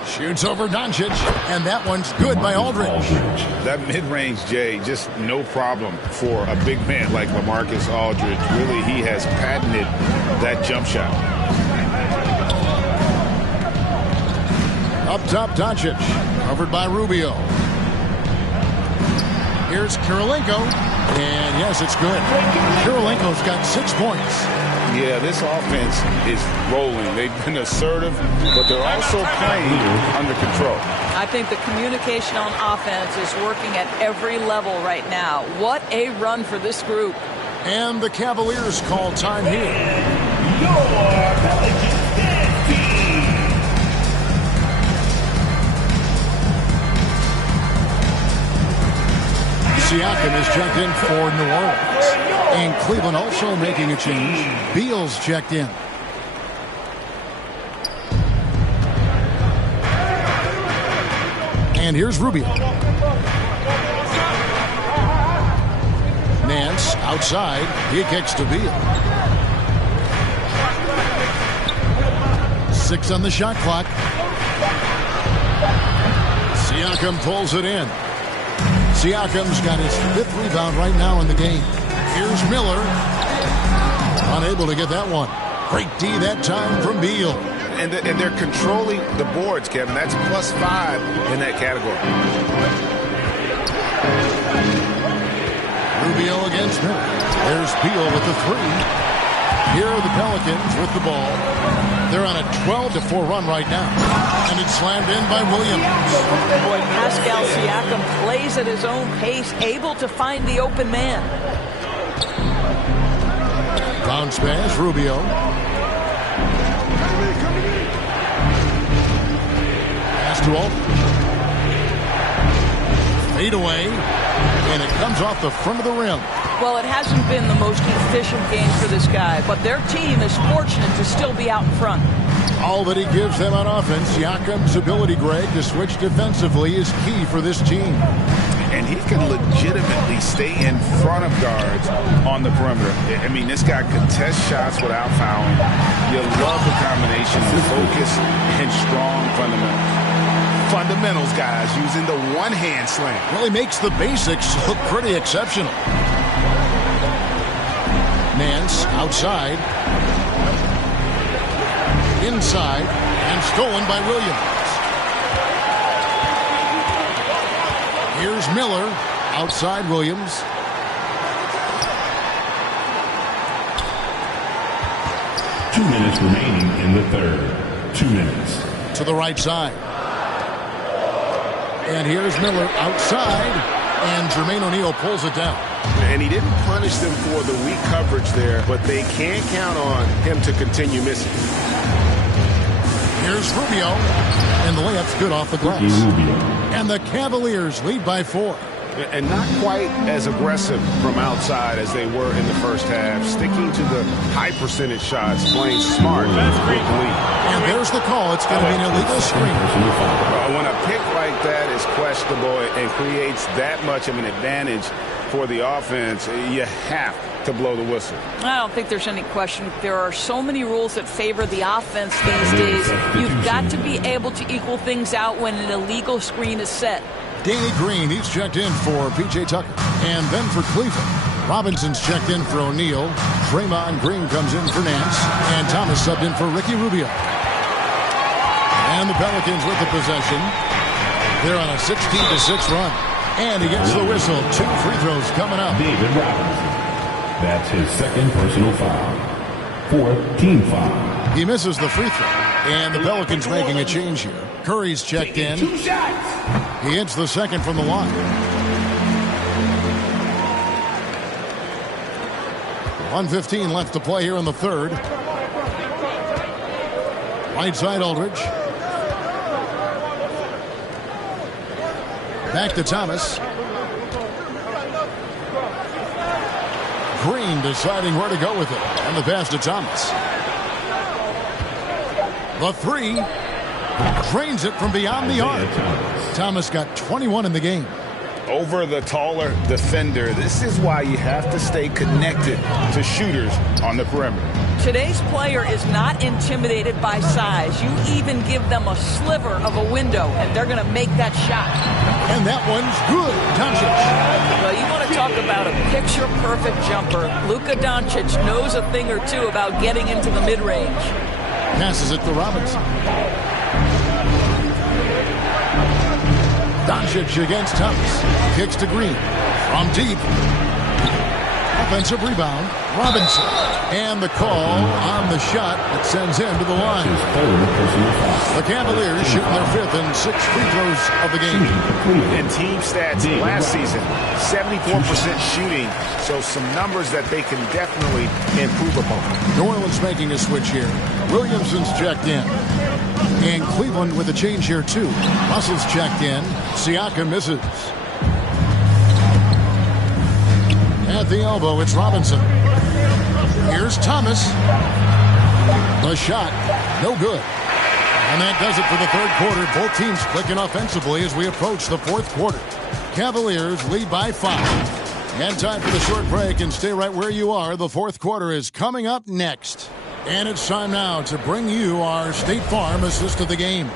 Shoots over Doncic, and that one's good by Aldridge. That mid-range, Jay, just no problem for a big man like LaMarcus Aldridge. Really, he has patented that jump shot. Up top, Doncic, covered by Rubio. Here's Kirilenko, and yes, it's good. Kirilenko's got 6 points. Yeah, this offense is rolling. They've been assertive, but they're also playing under control. I think the communication on offense is working at every level right now. What a run for this group. And the Cavaliers call time here. Your Pelicans dance team. Siakam is checked in for New Orleans. And Cleveland also making a change. Beal's checked in. And here's Rubio. Nance outside. He kicks to Beal. 6 on the shot clock. Siakam pulls it in. Siakam's got his 5th rebound right now in the game. Here's Miller. Unable to get that one. Great D that time from Beal. And they're controlling the boards, Kevin. That's +5 in that category. Rubio against Miller. There's Beal with the 3. Here are the Pelicans with the ball. They're on a 12-4 run right now. And it's slammed in by Williams. Boy, Pascal Siakam plays at his own pace, able to find the open man. Bounce pass, Rubio. Pass to Aldridge. Fade away. And it comes off the front of the rim. Well, it hasn't been the most efficient game for this guy, but their team is fortunate to still be out in front. All that he gives them on offense, Siakam's ability, Greg, to switch defensively is key for this team. And he can legitimately stay in front of guards on the perimeter. I mean, this guy contests shots without fouling. You love the combination of focus and strong fundamentals. Fundamentals, guys, using the one-hand slam. Well, he makes the basics look pretty exceptional. Nance outside. Inside. And stolen by Williams. Here's Miller. Outside Williams. Two minutes remaining in the third. 2 minutes. To the right side. And here's Miller outside. And Jermaine O'Neal pulls it down. And he didn't punish them for the weak coverage there, but they can't count on him to continue missing. Here's Rubio. And the layup's good off the glass. And the Cavaliers lead by 4. And not quite as aggressive from outside as they were in the first half. Sticking to the high percentage shots, playing smart. And there's the call. It's going to be an illegal screen. When a pick like that is questionable and creates that much of an advantage for the offense, you have to blow the whistle. I don't think there's any question. There are so many rules that favor the offense these days. You've got to be able to equal things out when an illegal screen is set. Danny Green, he's checked in for P.J. Tucker. And then for Cleveland, Robinson's checked in for O'Neal. Draymond Green comes in for Nance. And Thomas subbed in for Ricky Rubio. And the Pelicans with the possession. They're on a 16-6 run. And he gets the whistle. 2 free throws coming up. David Robinson. That's his second personal foul. 4th team foul. He misses the free throw. And the Pelicans making a change here. Curry's checked in. 2 shots. He hits the second from the line. .115 left to play here in the third. Right side Aldridge. Back to Thomas. Green deciding where to go with it. And the pass to Thomas. The 3. Drains it from beyond the arc. Thomas got 21 in the game. Over the taller defender. This is why you have to stay connected to shooters on the perimeter. Today's player is not intimidated by size. You even give them a sliver of a window, and they're going to make that shot. And that one's good. Doncic. Well, you want to talk about a picture-perfect jumper. Luka Doncic knows a thing or two about getting into the mid-range. Passes it to Robinson. Doncic against Thomas. Kicks to Green. From deep. Offensive rebound. Robinson. And the call on the shot that sends him to the line. The Cavaliers shooting their 5th and 6th free throws of the game. And team stats last season, 74% shooting. So some numbers that they can definitely improve upon. New Orleans making a switch here. Williamson's checked in. And Cleveland with a change here too. Russell's checked in. Siakam misses. At the elbow, it's Robinson. Here's Thomas. The shot, no good. And that does it for the third quarter. Both teams clicking offensively as we approach the fourth quarter. Cavaliers lead by 5. And time for the short break, and stay right where you are. The fourth quarter is coming up next. And it's time now to bring you our State Farm assist of the game.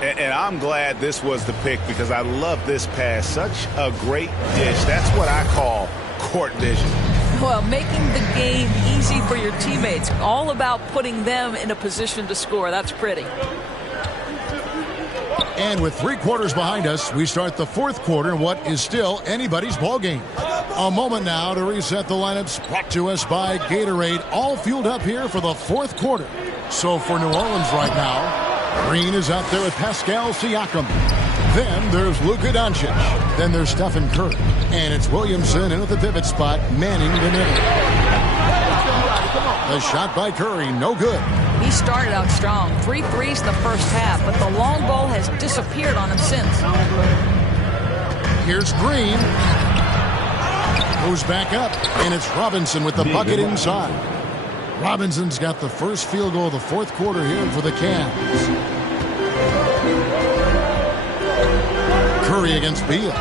And I'm glad this was the pick because I love this pass. Such a great dish. That's what I call court vision. Well, making the game easy for your teammates. All about putting them in a position to score. That's pretty. And with 3 quarters behind us, we start the fourth quarter in what is still anybody's ball game. A moment now to reset the lineups, brought to us by Gatorade, all fueled up here for the fourth quarter. So for New Orleans right now, Green is out there with Pascal Siakam. Then there's Luka Doncic. Then there's Stephen Curry. And it's Williamson in at the pivot spot, manning the middle. The shot by Curry, no good. He started out strong. 3 threes in the first half, but the long ball has disappeared on him since. Here's Green. Goes back up, and it's Robinson with the bucket inside. Robinson's got the first field goal of the fourth quarter here for the Cavs. Curry against Beal.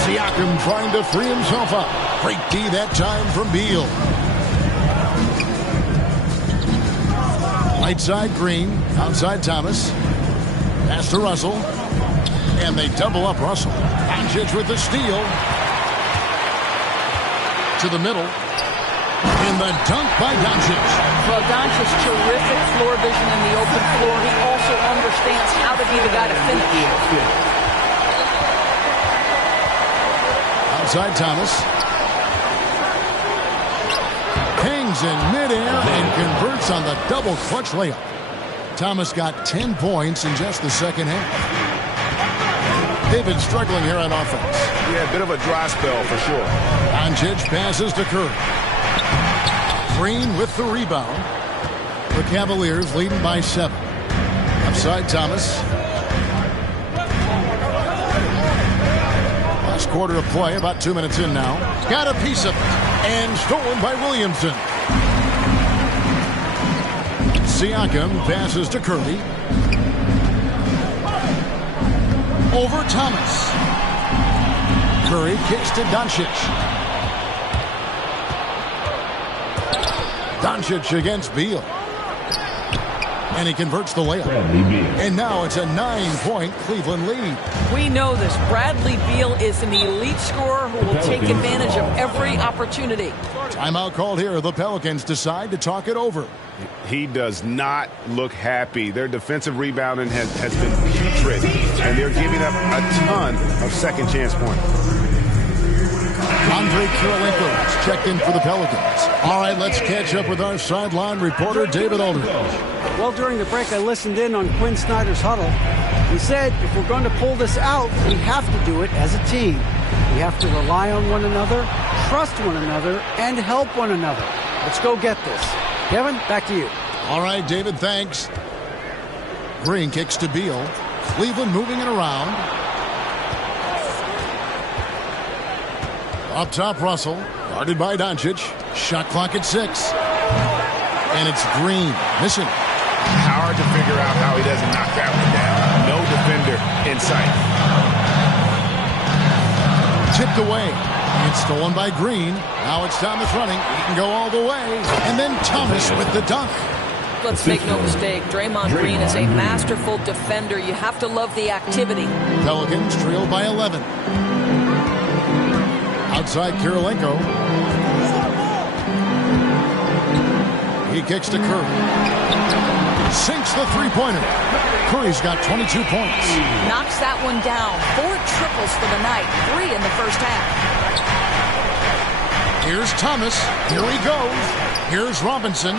Siakam trying to free himself up. Great D that time from Beal. Right side Green, outside Thomas. Pass to Russell. And they double up Russell. Doncic with the steal. To the middle. And the dunk by Doncic. Well, Doncic, terrific floor vision in the open floor. He also understands how to be the guy to finish. Outside Thomas. Hangs in midair and converts on the double clutch layup. Thomas got 10 points in just the second half. They've been struggling here on offense. Yeah, a bit of a dry spell for sure. Doncic passes to Curry. Green with the rebound. The Cavaliers leading by 7. Outside Thomas. Last quarter of play, about 2 minutes in now. Got a piece of it. And stolen by Williamson. Siakam passes to Curry. Over Thomas. Curry kicks to Doncic. Doncic against Beal. And he converts the layup. And now it's a 9-point Cleveland lead. We know this. Bradley Beal is an elite scorer who will take advantage of every opportunity. Timeout called here. The Pelicans decide to talk it over. He does not look happy. Their defensive rebounding has been putrid, and they're giving up a ton of second chance points. Andre Kirilenko is checked in for the Pelicans. All right, let's catch up with our sideline reporter, David Aldridge. Well, during the break, I listened in on Quinn Snyder's huddle. He said if we're going to pull this out, we have to do it as a team. We have to rely on one another, trust one another, and help one another. Let's go get this. Kevin, back to you. All right, David, thanks. Green kicks to Beal. Cleveland moving it around. Up top, Russell. Guarded by Doncic. Shot clock at 6. And it's Green. Missing. Hard to figure out how he doesn't knock that one down. No defender in sight. Tipped away. It's stolen by Green. Now it's Thomas running. He can go all the way. And then Thomas with the dunk. Let's make no mistake, Draymond Green is a masterful defender. You have to love the activity. Pelicans trail by 11. Outside Kirilenko. He kicks to Curry. Sinks the three-pointer. Curry's got 22 points. Knocks that one down. 4 triples for the night. 3 in the first half. Here's Thomas. Here he goes. Here's Robinson.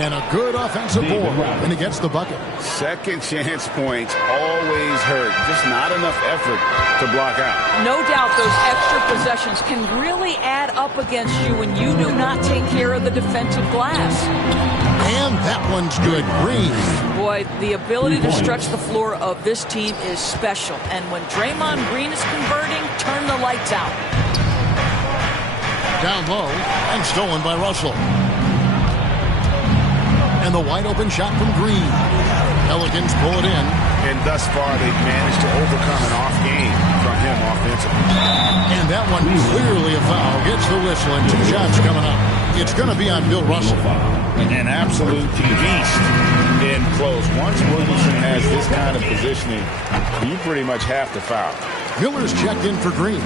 And a good offensive board. And he gets the bucket. Second chance points always hurt. Just not enough effort to block out. No doubt those extra possessions can really add up against you when you do not take care of the defensive glass. And that one's good. Green. Boy, the ability to stretch the floor of this team is special. And when Draymond Green is converting, turn the lights out. Down low and stolen by Russell. And the wide open shot from Green. Pelicans pull it in. And thus far, they've managed to overcome an off game from him offensively. And that one clearly a foul. Gets the whistle and 2 shots coming up. It's going to be on Bill Russell. An absolute beast in close. Once Williamson has this kind of positioning, you pretty much have to foul. Miller's checked in for Green.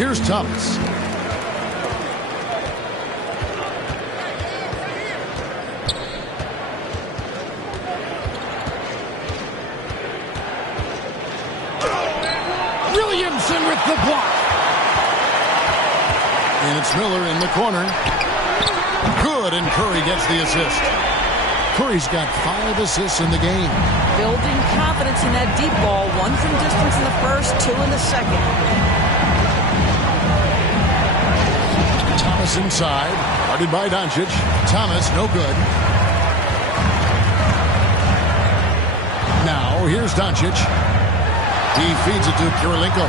Here's Thomas. Williamson with the block. And it's Miller in the corner. Good, and Curry gets the assist. Curry's got 5 assists in the game. Building confidence in that deep ball. 1 from distance in the first, 2 in the second. Thomas inside. Guarded by Doncic. Thomas, no good. Now, here's Doncic. He feeds it to Kirilenko.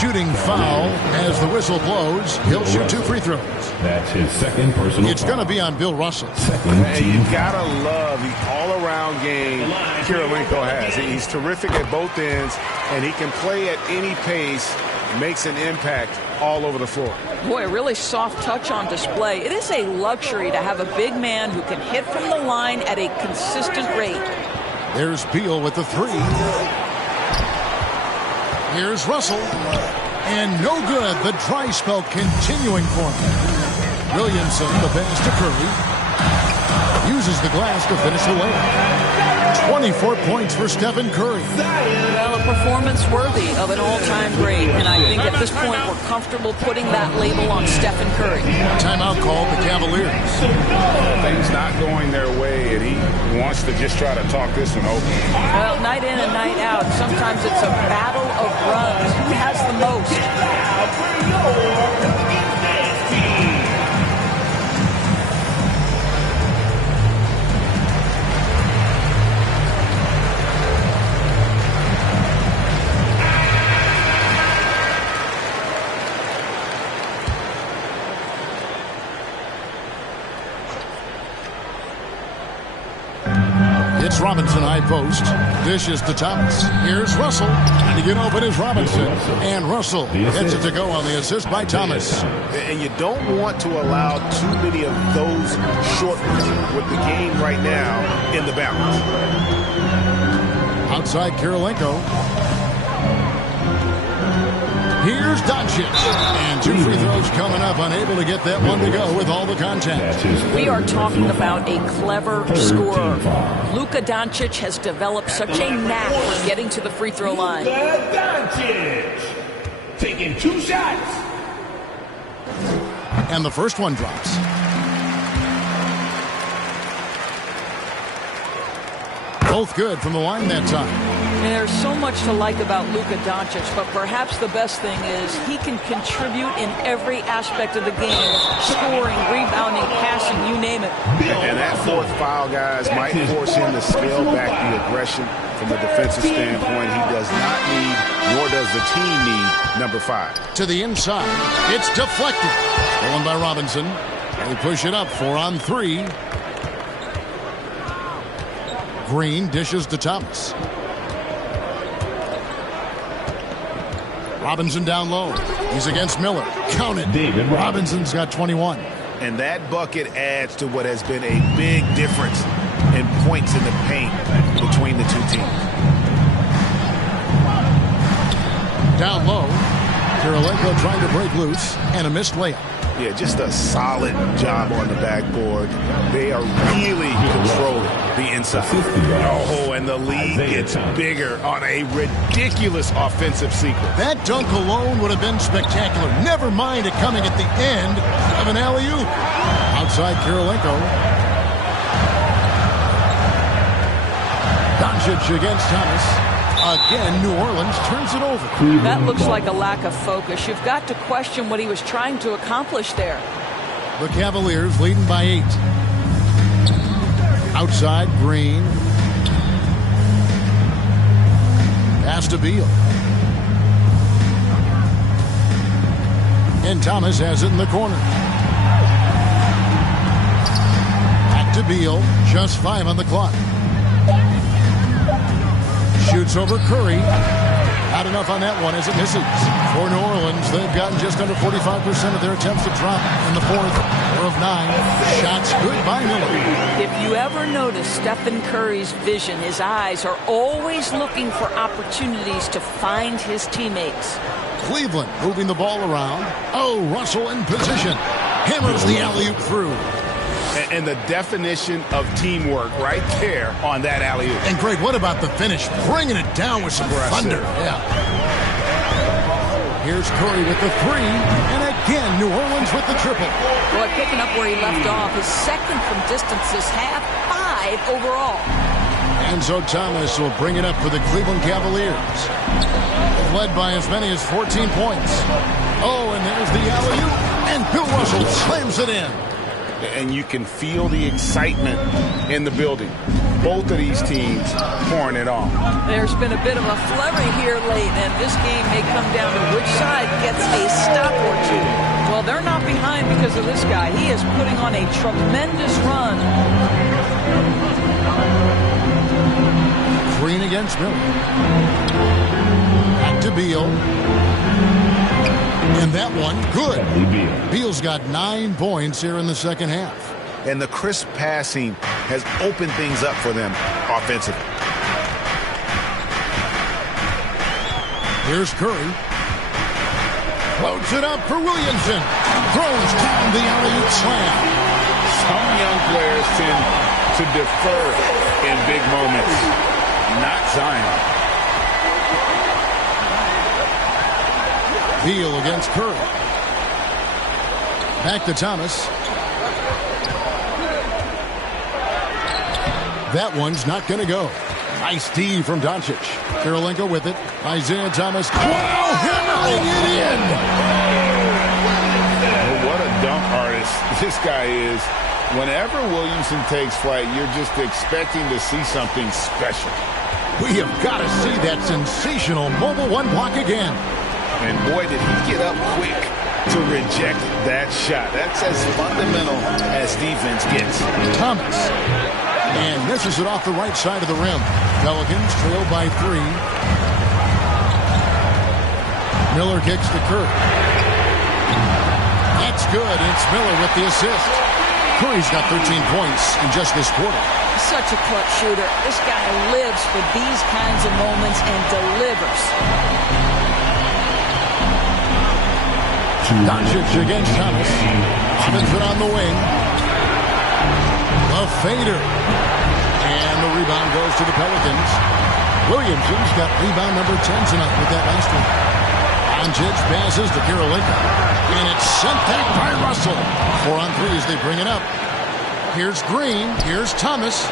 Shooting foul as the whistle blows. He'll shoot 2 free throws. That's his second personal It's going to be on Bill Russell. Hey, you gotta love the all-around game Kirilenko has. He's terrific at both ends, and he can play at any pace, makes an impact all over the floor. Boy, a really soft touch on display. It is a luxury to have a big man who can hit from the line at a consistent rate. There's Beal with the 3. Here's Russell. And no good. The dry spell continuing for him. Williamson, the pass to Curry. Uses the glass to finish the layup. 24 points for Stephen Curry. Well, a performance worthy of an all-time great, and I think at this point we're comfortable putting that label on Stephen Curry. Timeout called the Cavaliers. Things not going their way, and he wants to just try to talk this one over. Well, night in and night out, sometimes it's a battle of runs. Who has the most? It's Robinson high post. Dishes to Thomas. Here's Russell. And to get open is Robinson. And Russell gets it to go on the assist by Thomas. And you don't want to allow too many of those short ones with the game right now in the balance. Outside Kirilenko. Here's Doncic. And 2 free throws coming up. Unable to get that one to go with all the contact. We are talking about a clever scorer. Luka Doncic has developed such a knack for getting to the free throw line. Doncic taking 2 shots. And the first one drops. Both good from the line that time. And there's so much to like about Luka Doncic, but perhaps the best thing is he can contribute in every aspect of the game. Scoring, rebounding, passing, you name it. And that fourth foul, guys, might force him to scale back the aggression from a defensive standpoint. He does not need, nor does the team need, number 5. To the inside. It's deflected. Stolen by Robinson. They push it up 4 on 3. Green dishes to Thomas. Robinson down low. He's against Miller. Count it. Robinson's got 21. And that bucket adds to what has been a big difference in points in the paint between the two teams. Down low. Kirilenko trying to break loose. And a missed layup. Yeah, just a solid job on the backboard. They are really controlling the inside. Oh, and the lead gets bigger on a ridiculous offensive sequence. That dunk alone would have been spectacular. Never mind it coming at the end of an alley-oop. Outside Kirilenko. Doncic against Thomas. Again, New Orleans turns it over. That looks like a lack of focus. You've got to question what he was trying to accomplish there. The Cavaliers leading by 8. Outside, Green. Pass to Beal. And Thomas has it in the corner. Back to Beal. Just 5 on the clock. Shoots over Curry. Not enough on that one as it misses. For New Orleans, they've gotten just under 45% of their attempts to drop in the 4th. 4 of 9. Shots good by Miller. If you ever notice Stephen Curry's vision, his eyes are always looking for opportunities to find his teammates. Cleveland moving the ball around. Oh, Russell in position. Hammers the alley-oop through. And the definition of teamwork right there on that alley-oop. And Greg, what about the finish? Bringing it down with some thunder. Yeah. Here's Curry with the 3. And again, New Orleans with the triple. Boy, picking up where he left off. His second from distance this half, 5 overall. And so Thomas will bring it up for the Cleveland Cavaliers. Led by as many as 14 points. Oh, and there's the alley-oop. And Bill Russell slams it in. And you can feel the excitement in the building. Both of these teams pouring it on. There's been a bit of a flurry here late, and this game may come down to which side gets a stop or 2. Well, they're not behind because of this guy. He is putting on a tremendous run. Green against Miller. Back to Beal. And that one, good. Beal's got 9 points here in the second half. And the crisp passing has opened things up for them offensively. Here's Curry. Floats it up for Williamson. throws down the alley-oop slam. Some young players tend to defer in big moments. Not Zion. Beal against Curry. Back to Thomas. That one's not going to go. Nice D from Doncic. Karolinko with it. Isaiah Thomas. Wow, hammering it in. Oh, what a dunk artist this guy is. Whenever Williamson takes flight, you're just expecting to see something special. We have got to see that sensational mobile one block again. And boy, did he get up quick to reject that shot. That's as fundamental as defense gets. Thomas. And misses it off the right side of the rim. Pelicans trail by 3. Miller kicks to Curry. That's good. It's Miller with the assist. Curry's got 13 points in just this quarter. Such a clutch shooter. This guy lives for these kinds of moments and delivers. Doncic against Thomas. Robinson on the wing. A fader. And the rebound goes to the Pelicans. Williamson's got rebound number 10 tonight with that last one. Doncic passes to Karolinko. And it's sent back by Russell. 4 on 3 as they bring it up. Here's Green. Here's Thomas.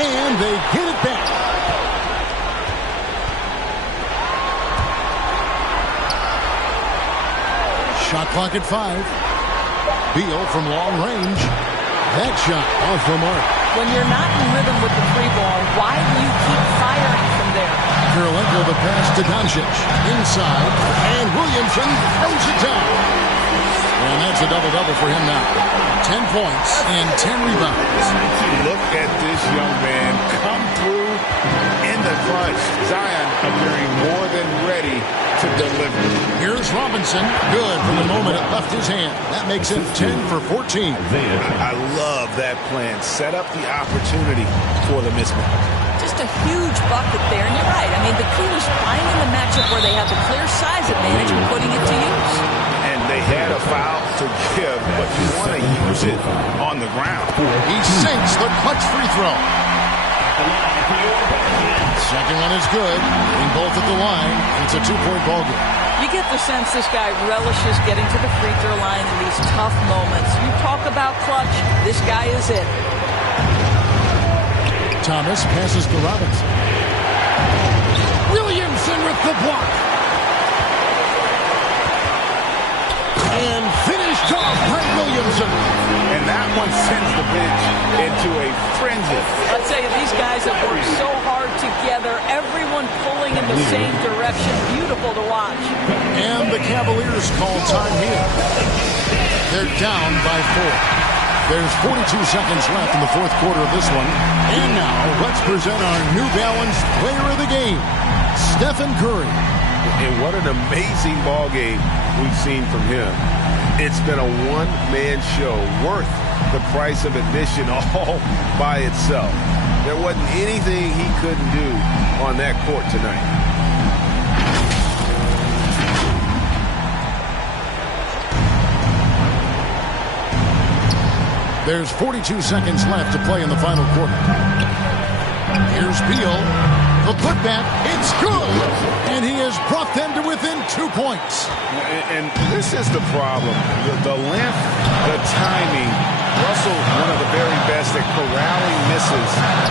And they get it back. Shot clock at 5. Beal from long range. That shot off the mark. When you're not in rhythm with the free ball, why do you keep firing from there? Karolinko the pass to Doncic. Inside. And Williamson throws it down. And that's a double-double for him now. 10 points and 10 rebounds. Look at this young man come through in the clutch. Zion appearing more than ready to deliver. Here's Robinson. Good from the moment it left his hand. That makes it 10 for 14. I love that plan. Set up the opportunity for the mismatch. Just a huge bucket there, and you're right. I mean, the key was finding the matchup where they have the clear size advantage and putting it to use. And they had a foul to give, but you want to use it on the ground. He sinks the clutch free throw. Second one is good. Getting both at the line. It's a 2-point ball game. You get the sense this guy relishes getting to the free throw line in these tough moments. You talk about clutch, this guy is it. Thomas passes to Robinson. Williamson with the block. And finished off by Williamson. And that one sends the bench into a frenzy. I'll tell you, these guys have worked so hard together. Everyone pulling in the same direction. Beautiful to watch. And the Cavaliers call time here. They're down by 4. There's 42 seconds left in the fourth quarter of this one. And now, let's present our New Balance player of the game, Stephen Curry. And what an amazing ball game we've seen from him. It's been a one-man show worth the price of admission all by itself. There wasn't anything he couldn't do on that court tonight. There's 42 seconds left to play in the final quarter. Here's Beal. The putback. It's good. And he has brought them to within 2 points. And this is the problem. The length, the timing. Russell, one of the very best at corralling misses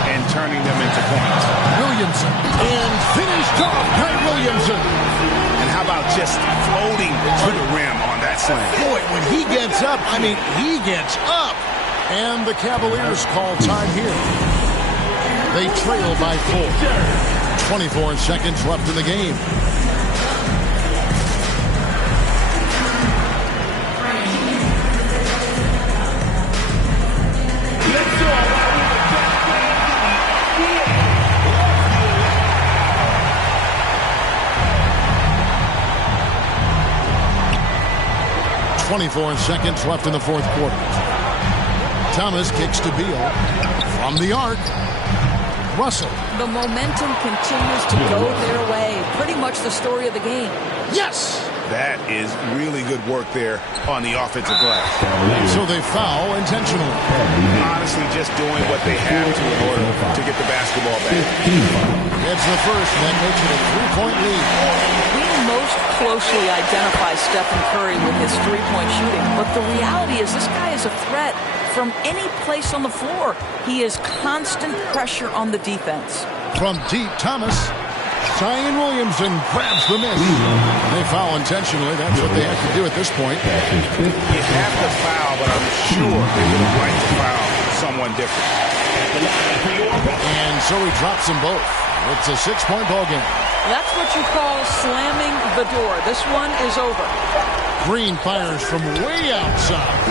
and turning them into points. Williamson. And finished off by Williamson. And how about just floating to the rim on that slam? Boy, when he gets up, I mean, he gets up. And the Cavaliers call time here. They trail by 4. 24 seconds left in the game. Let's 24 seconds left in the fourth quarter. Thomas kicks to Beal. From the arc. Russell. The momentum continues to go their way. Pretty much the story of the game. Yes! That is really good work there on the offensive glass. So they foul intentionally. Honestly, just doing what they have to in order to get the basketball back. It's the first, and that makes it a 3-point lead. We most closely identify Stephen Curry with his three-point shooting, but the reality is this guy is a threat from any place on the floor. He is constant pressure on the defense. From deep, Thomas. Zion Williamson grabs the miss. They foul intentionally. That's what they have to do at this point. You have to foul, but I'm sure they would have liked to foul someone different. And so he drops them both. It's a 6-point ball game. That's what you call slamming the door. This one is over. Green fires from way outside.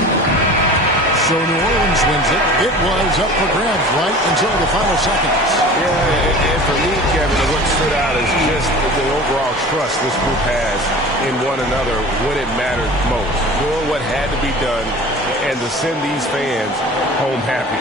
So New Orleans wins it. It was up for grabs right until the final seconds. Yeah, and for me, Kevin, what stood out is just the overall trust this group has in one another when it mattered most. Doing what had to be done and to send these fans home happy.